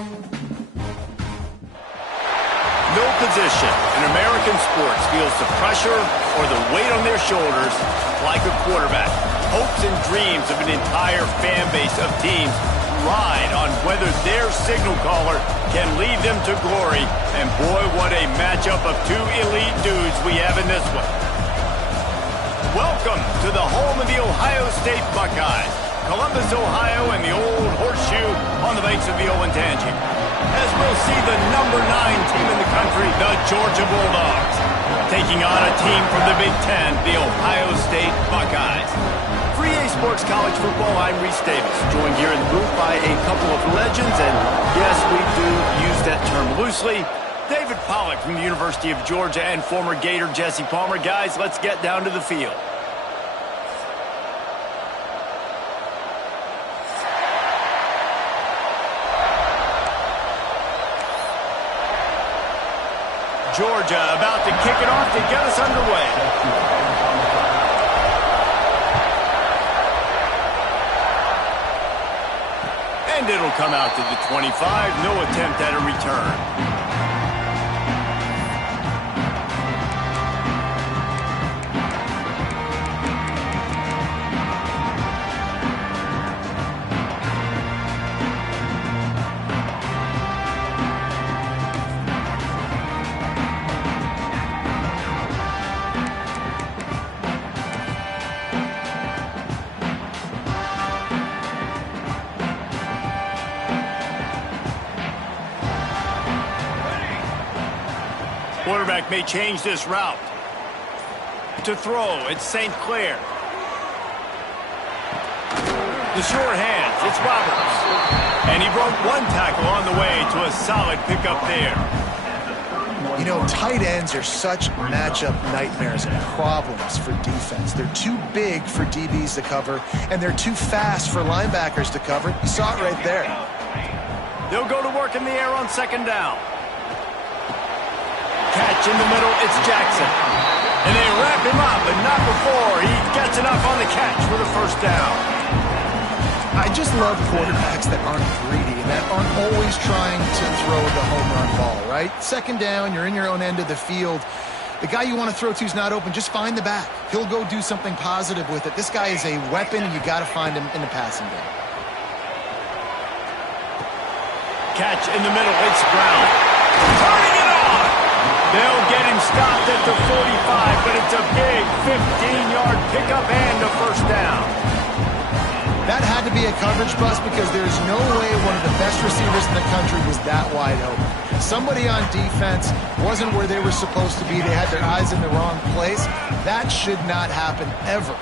No position in American sports feels the pressure or the weight on their shoulders like a quarterback. Hopes and dreams of an entire fan base of teams ride on whether their signal caller can lead them to glory. And boy, what a matchup of two elite dudes we have in this one. Welcome to the home of the Ohio State Buckeyes, Columbus, Ohio, and the Old Horseshoe on the banks of the Olentangy. As we'll see the number 9 team in the country, the Georgia Bulldogs, taking on a team from the Big Ten, the Ohio State Buckeyes. For EA Sports College Football, I'm Reese Davis, joined here in the booth by a couple of legends, and yes, we do use that term loosely. David Pollack from the University of Georgia and former Gator Jesse Palmer. Guys, let's get down to the field. Georgia about to kick it off to get us underway. And it'll come out to the 25. No attempt at a return. Quarterback may change this route. To throw, it's St. Clair. The sure hands, it's Roberts. And he broke one tackle on the way to a solid pickup there. You know, tight ends are such matchup nightmares and problems for defense. They're too big for DBs to cover, and they're too fast for linebackers to cover. You saw it right there. They'll go to work in the air on second down. Catch in the middle, it's Jackson. And they wrap him up, but not before he gets enough on the catch for the first down. I just love quarterbacks that aren't greedy and that aren't always trying to throw the home run ball, right? Second down, you're in your own end of the field. The guy you want to throw to is not open. Just find the back. He'll go do something positive with it. This guy is a weapon, and you got to find him in the passing game. Catch in the middle, it's Brown. Turning it on! They'll get him stopped at the 45, but it's a big 15-yard pickup and a first down. That had to be a coverage bust because there's no way one of the best receivers in the country was that wide open. Somebody on defense wasn't where they were supposed to be. They had their eyes in the wrong place. That should not happen ever.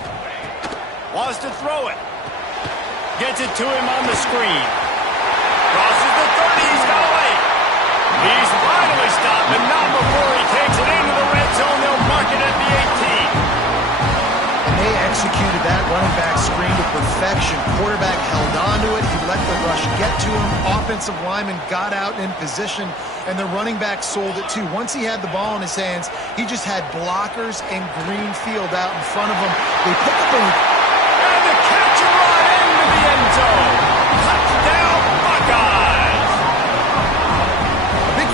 Wants to throw it. Gets it to him on the screen. Crosses the 30. He's got away. He's finally stopped, but not before he takes it into the red zone. They'll mark it at the 18. And they executed that running back screen to perfection. Quarterback held on to it. He let the rush get to him. Offensive lineman got out in position, and the running back sold it too. Once he had the ball in his hands, he just had blockers and green field out in front of him. They pick up a... And the catch and run into the end zone. Touchdown, Buckeyes!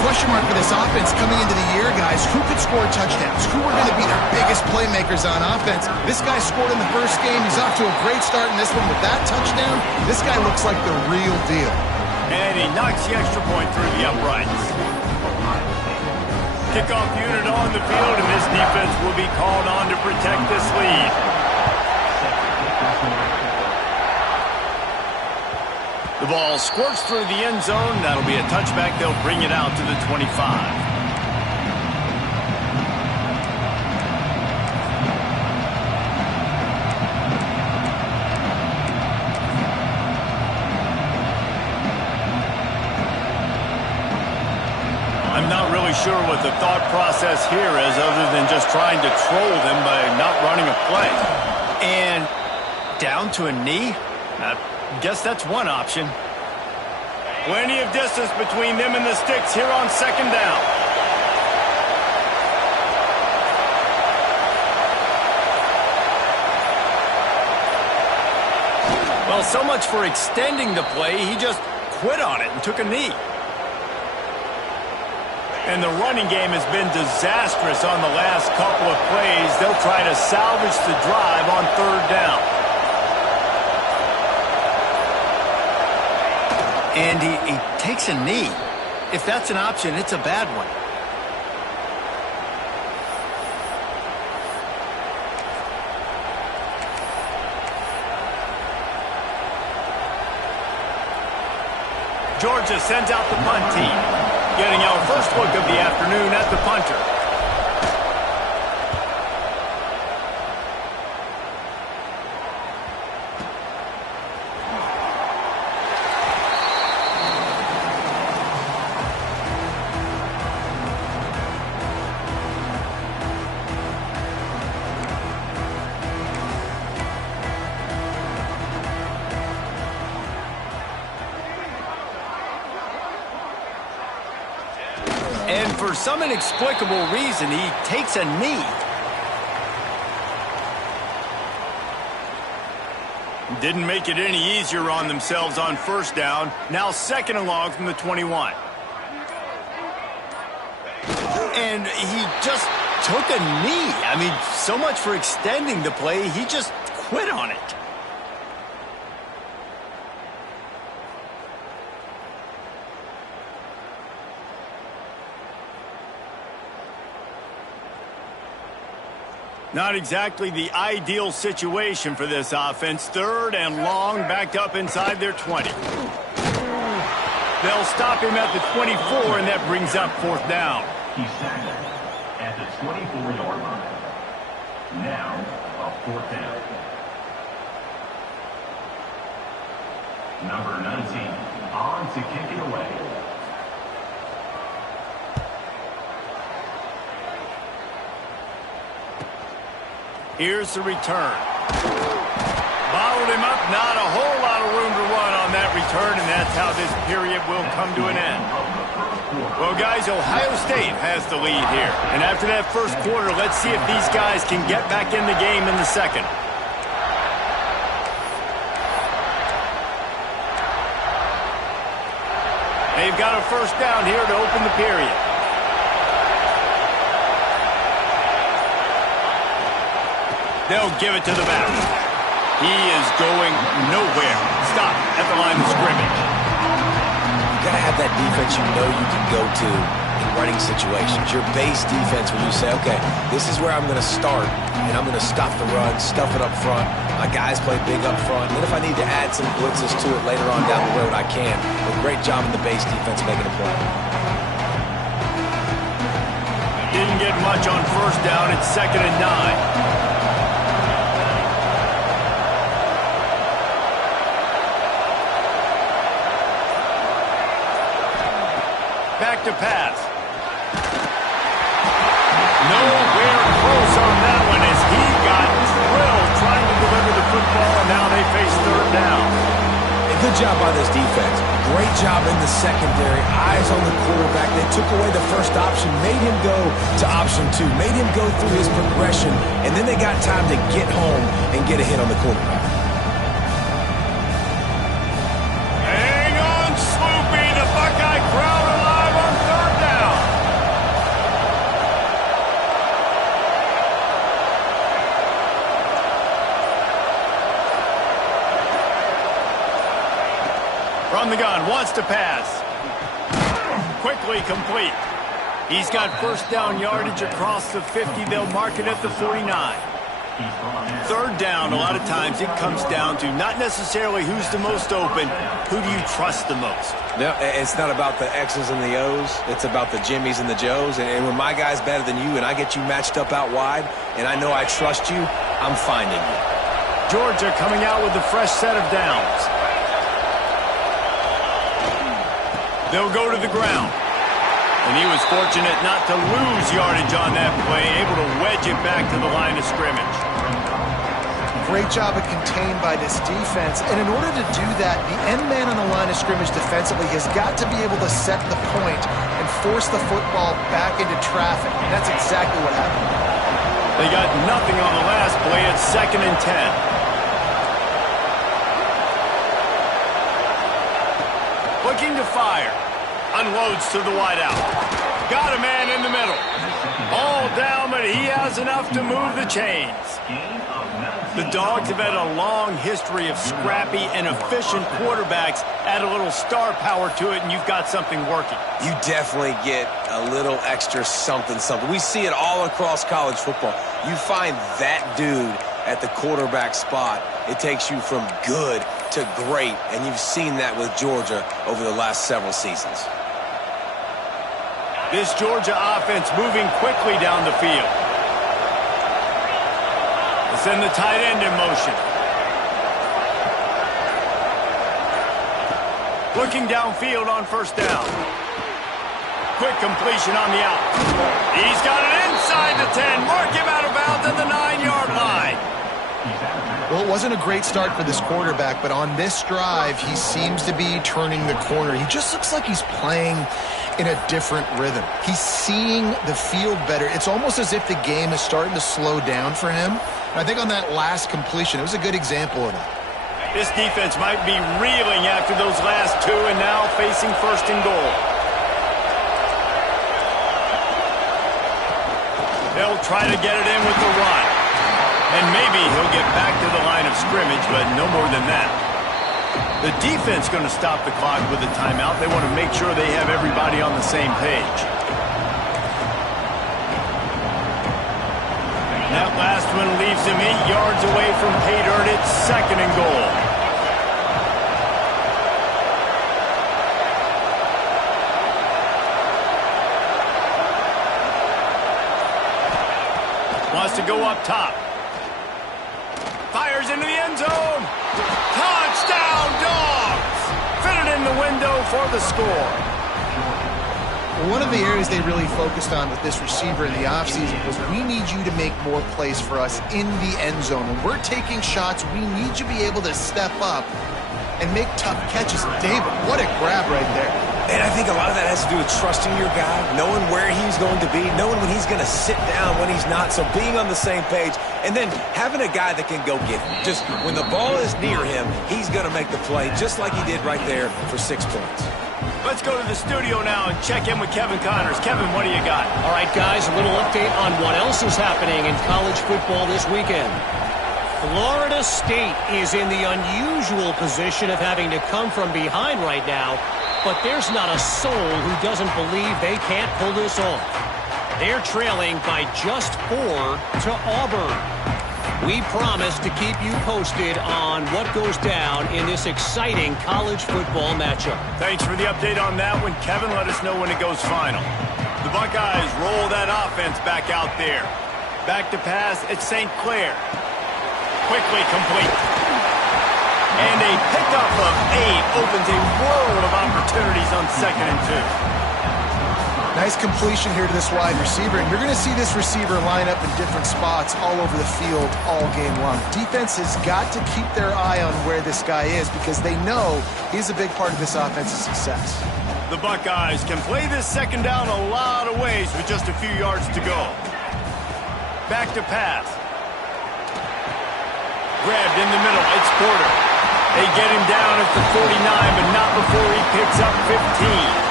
Question mark for this offense coming into the year, guys. Who could score touchdowns? Who are going to be their biggest playmakers on offense? This guy scored in the first game. He's off to a great start in this one with that touchdown. This guy looks like the real deal. And he knocks the extra point through the uprights. Kickoff unit on the field, and this defense will be called on to protect this lead. The ball squirts through the end zone. That'll be a touchback. They'll bring it out to the 25. I'm not really sure what the thought process here is other than just trying to troll them by not running a play. And down to a knee? I guess that's one option. Plenty of distance between them and the sticks here on second down. Well, so much for extending the play. He just quit on it and took a knee. And the running game has been disastrous on the last couple of plays. They'll try to salvage the drive on third down. And he takes a knee. If that's an option, it's a bad one. Georgia sends out the punt team. Getting our first look of the afternoon at the punter. And for some inexplicable reason, he takes a knee. Didn't make it any easier on themselves on first down. Now second and long from the 21. And he just took a knee. I mean, so much for extending the play. He just quit on it. Not exactly the ideal situation for this offense. Third and long, backed up inside their 20. They'll stop him at the 24, and that brings up fourth down. He's tackled at the 24-yard line. Now, a fourth down. Number 19, on to kick it away. Here's the return. Bottled him up, not a whole lot of room to run on that return, and that's how this period will come to an end. Well, guys, Ohio State has the lead here. And after that first quarter, let's see if these guys can get back in the game in the second. They've got a first down here to open the period. They'll give it to the back. He is going nowhere. Stop at the line of scrimmage. You got to have that defense you know you can go to in running situations. Your base defense when you say, okay, this is where I'm going to start, and I'm going to stop the run, stuff it up front. My guys play big up front. And then if I need to add some blitzes to it later on down the road, I can. But great job in the base defense making a play. Didn't get much on first down. It's 2nd and 9. Back to pass. Nowhere close on that one as he got drilled trying to deliver the football, and now they face third down. A good job by this defense. Great job in the secondary. Eyes on the quarterback. They took away the first option, made him go to option 2, made him go through his progression, and then they got time to get home and get a hit on the quarterback. Hang on, Sloopy. The Buckeye crowd alive on third down. From the gun, wants to pass. Quickly complete. He's got first down yardage across the 50. They'll mark it at the 49. Third down, a lot of times it comes down to not necessarily who's the most open, who do you trust the most? No, it's not about the X's and the O's. It's about the Jimmys and the Joes. And when my guy's better than you and I get you matched up out wide and I know I trust you, I'm finding you. Georgia coming out with a fresh set of downs. They'll go to the ground. And he was fortunate not to lose yardage on that play, able to wedge it back to the line of scrimmage. Great job of contained by this defense. And in order to do that, the end man on the line of scrimmage defensively has got to be able to set the point and force the football back into traffic. And that's exactly what happened. They got nothing on the last play. It's 2nd and 10. Looking to fire. Unloads to the wideout. Got a man in the middle. All down, but he has enough to move the chains. The Dogs have had a long history of scrappy and efficient quarterbacks. Add a little star power to it, and you've got something working. You definitely get a little extra something. We see it all across college football. You find that dude at the quarterback spot, it takes you from good to great, and you've seen that with Georgia over the last several seasons. This Georgia offense moving quickly down the field. Send the tight end in motion. Looking downfield on first down. Quick completion on the out. He's got it inside the 10. Mark him out of bounds at the 9-yard line. Well, it wasn't a great start for this quarterback, but on this drive, he seems to be turning the corner. He just looks like he's playing in a different rhythm. He's seeing the field better. It's almost as if the game is starting to slow down for him. I think on that last completion, it was a good example of that. This defense might be reeling after those last two and now facing first and goal. They'll try to get it in with the run. And maybe he'll get back to the line of scrimmage, but no more than that. The defense going to stop the clock with a timeout. They want to make sure they have everybody on the same page. That last one leaves him 8 yards away from pay dirt. It's second and goal. Wants to go up top. Fires into the end zone. Touchdown, Dogs! Fitted in the window for the score. One of the areas they really focused on with this receiver in the offseason was we need you to make more plays for us in the end zone. When we're taking shots, we need you to be able to step up and make tough catches. David, what a grab right there. And I think a lot of that has to do with trusting your guy, knowing where he's going to be, knowing when he's going to sit down, when he's not. So being on the same page, and then having a guy that can go get him. Just when the ball is near him, he's going to make the play, just like he did right there for 6 points. Let's go to the studio now and check in with Kevin Connors. Kevin, what do you got? All right, guys, a little update on what else is happening in college football this weekend. Florida State is in the unusual position of having to come from behind right now, but there's not a soul who doesn't believe they can't pull this off. They're trailing by just 4 to Auburn. We promise to keep you posted on what goes down in this exciting college football matchup. Thanks for the update on that one, Kevin. Let us know when it goes final. The Buckeyes roll that offense back out there. Back to pass at St. Clair. Quickly complete. And a pickup of 8 opens a world of opportunities on 2nd and 2. Nice completion here to this wide receiver, and you're going to see this receiver line up in different spots all over the field all game long. Defense has got to keep their eye on where this guy is because they know he's a big part of this offense's success. The Buckeyes can play this second down a lot of ways with just a few yards to go. Back to pass. Grabbed in the middle. It's Porter. They get him down at the 49, but not before he picks up 15.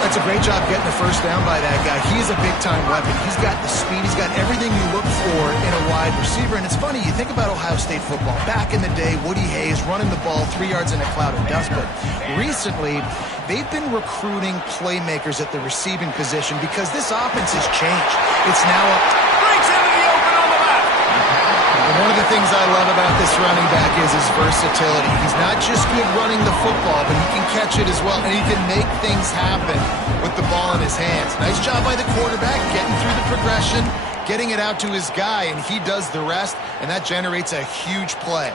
That's a great job getting the first down by that guy. He is a big-time weapon. He's got the speed. He's got everything you look for in a wide receiver. And it's funny, you think about Ohio State football. Back in the day, Woody Hayes running the ball 3 yards in a cloud of dust. But recently, they've been recruiting playmakers at the receiving position because this offense has changed. It's now up. Breaks into the open on the left. And one of the things I love about this running back is his versatility. He's not just good running the football, but he can catch it as well, and he can make things happen with the ball in his hands. Nice job by the quarterback, getting through the progression, getting it out to his guy, and he does the rest, and that generates a huge play.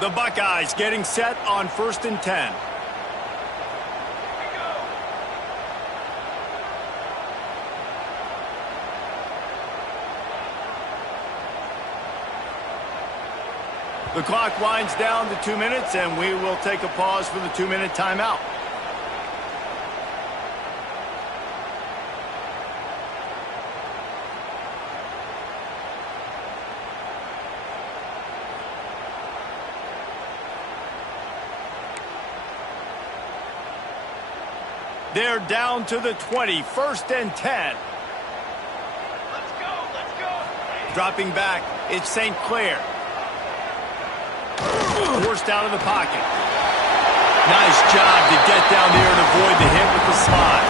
The Buckeyes getting set on 1st and 10. The clock winds down to 2 minutes, and we will take a pause for the 2-minute timeout. They're down to the 20, 1st and 10. Let's go. Dropping back, it's St. Clair. Forced out of the pocket. Nice job to get down there and avoid the hit with the slide.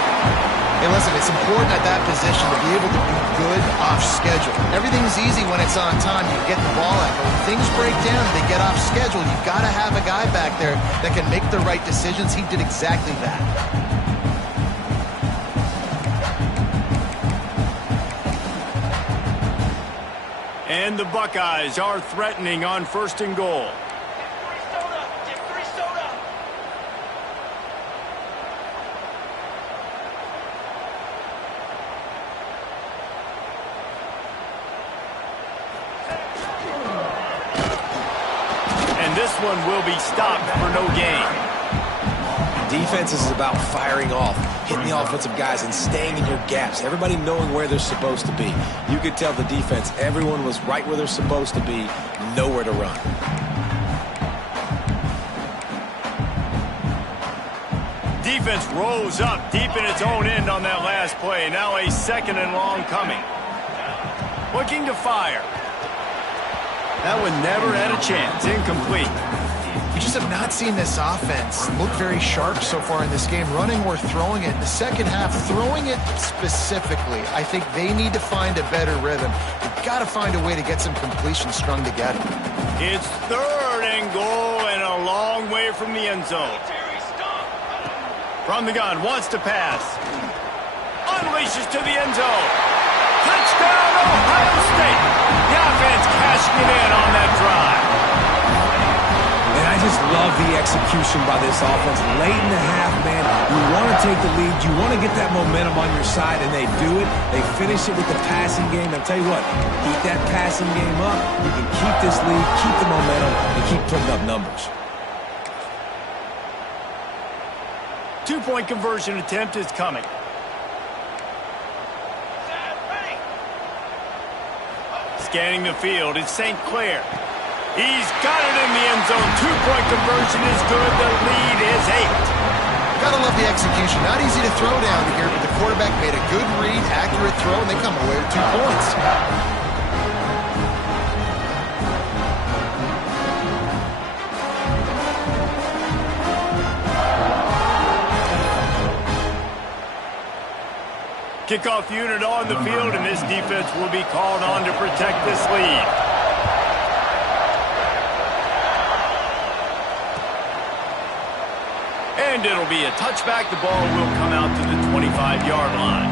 Hey, listen, it's important at that position to be able to be good off schedule. Everything's easy when it's on time. You get the ball out. But when things break down and they get off schedule, you've got to have a guy back there that can make the right decisions. He did exactly that. And the Buckeyes are threatening on 1st and goal. Get three soda. And this one will be stopped for no gain. Defense is about firing off, hitting the offensive guys, and staying in your gaps. Everybody knowing where they're supposed to be. You could tell the defense, everyone was right where they're supposed to be, nowhere to run. Defense rose up deep in its own end on that last play. Now a 2nd and long coming. Looking to fire. That one never had a chance. Incomplete. We just have not seen this offense look very sharp so far in this game, running or throwing it. In the second half, throwing it specifically, I think they need to find a better rhythm. We've got to find a way to get some completions strung together. It's 3rd and goal and a long way from the end zone. From the gun, wants to pass. Unleashes to the end zone. Touchdown, Ohio State. The offense cashing it in on that drive. And I just love the execution by this offense. Late in the half, man, you want to take the lead. You want to get that momentum on your side, and they do it. They finish it with the passing game. I'll tell you what, keep that passing game up. You can keep this lead, keep the momentum, and keep putting up numbers. 2-point conversion attempt is coming. Scanning the field, it's St. Clair. He's got it in the end zone. 2-point conversion is good. The lead is 8. Gotta love the execution. Not easy to throw down here, but the quarterback made a good read, accurate throw, and they come away with 2 points. Kickoff unit on the field, and this defense will be called on to protect this lead. And it'll be a touchback. The ball will come out to the 25-yard line.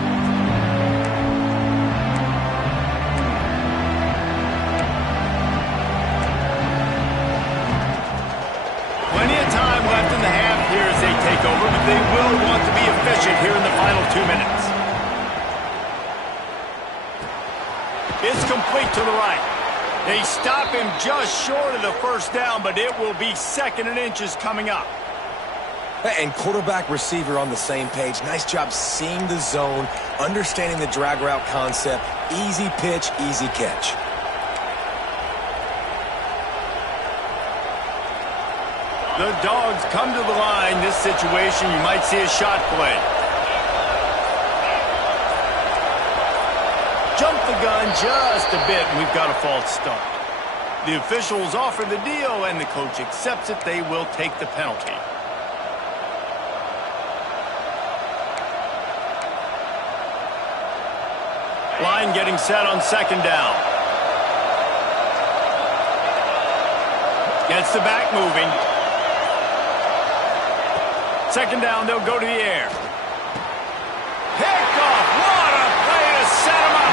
Plenty of time left in the half here as they take over, but they will want to be efficient here in the final 2 minutes. It's complete to the right. They stop him just short of the 1st down, but it will be 2nd and inches coming up. And quarterback receiver on the same page. Nice job seeing the zone, understanding the drag route concept. Easy pitch, easy catch. The Dogs come to the line. This situation, you might see a shot play. Jump the gun just a bit, and we've got a false start. The officials offer the deal, and the coach accepts it. They will take the penalty. Line getting set on 2nd down. Gets the back moving. 2nd down, they'll go to the air. Picked off. What a play to set him up.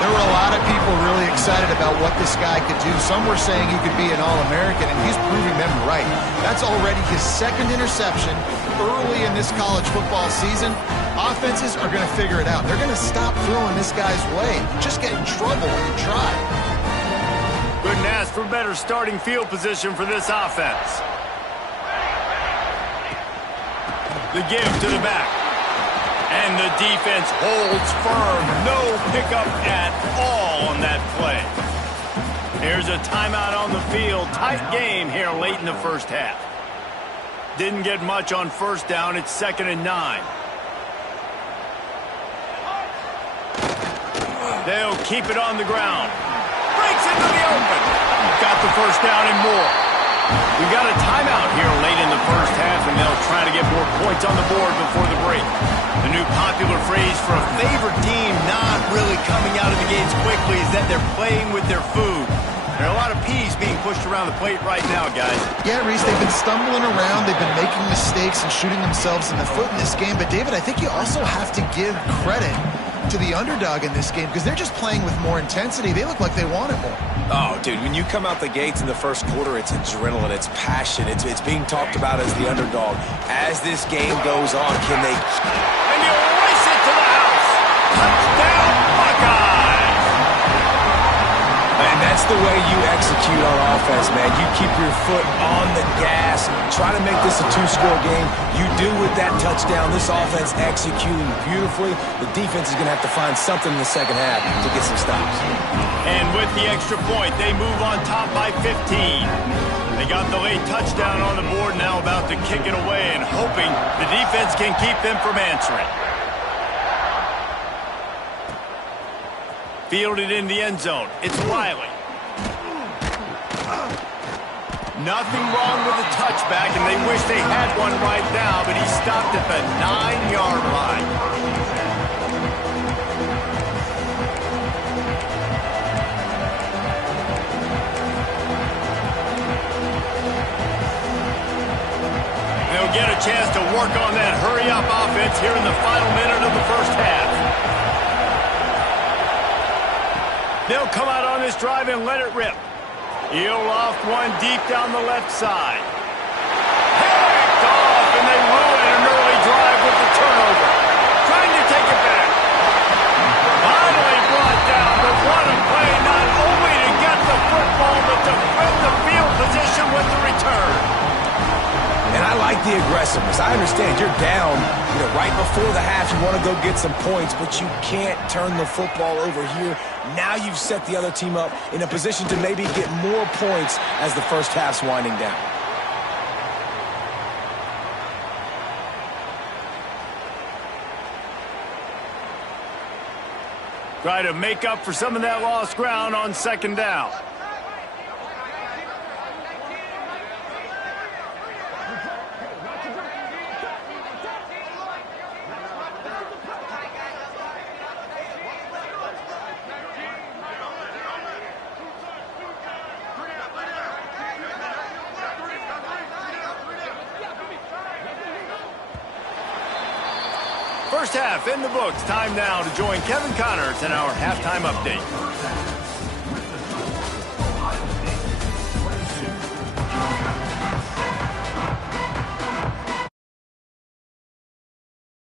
There were a lot of people really excited about what this guy could do. Some were saying he could be an All-American, and he's proving them right. That's already his 2nd interception early in this college football season. Offenses are going to figure it out. They're going to stop throwing this guy's way. You just get in trouble when you try. Couldn't ask for better starting field position for this offense. The give to the back. And the defense holds firm. No pickup at all on that play. Here's a timeout on the field. Tight game here late in the first half. Didn't get much on first down. It's 2nd and 9. They'll keep it on the ground. Breaks into the open. Got the first down and more. We've got a timeout here late in the first half, and they'll try to get more points on the board before the break. The new popular phrase for a favored team not really coming out of the gates quickly is that they're playing with their food. There are a lot of peas being pushed around the plate right now, guys. Yeah, Reese, they've been stumbling around. They've been making mistakes and shooting themselves in the foot in this game. But, David, I think you also have to give credit to the underdog in this game because they're just playing with more intensity. They look like they want it more. Oh, dude, when you come out the gates in the first quarter, it's adrenaline, it's passion, it's being talked about as the underdog. As this game goes on, can they... And you race it to the house! Touchdown, Buckeyes! And that's the way you execute on offense, man. You keep your foot on the gas, try to make this a two-score game. You do with that touchdown. This offense executing beautifully. The defense is going to have to find something in the second half to get some stops. And with the extra point, they move on top by 15. They got the late touchdown on the board, now about to kick it away and hoping the defense can keep them from answering. Fielded in the end zone. It's Riley. Nothing wrong with the touchback, and they wish they had one right now, but he stopped at the 9-yard line. They'll get a chance to work on that hurry-up offense here in the final minute of the first half. They'll come out on this drive and let it rip. He'll loft one deep down the left side. Picked off, and they ruin an early drive with the turnover. Trying to take it back. Finally brought down, but what a play, not only to get the football, but to flip the field position with the return. And I like the aggressiveness. I understand you're down, right before the half. You want to go get some points, but you can't turn the football over here. Now you've set the other team up in a position to maybe get more points as the first half's winding down. Try to make up for some of that lost ground on 2nd down. First half in the books. Time now to join Kevin Connors in our halftime update.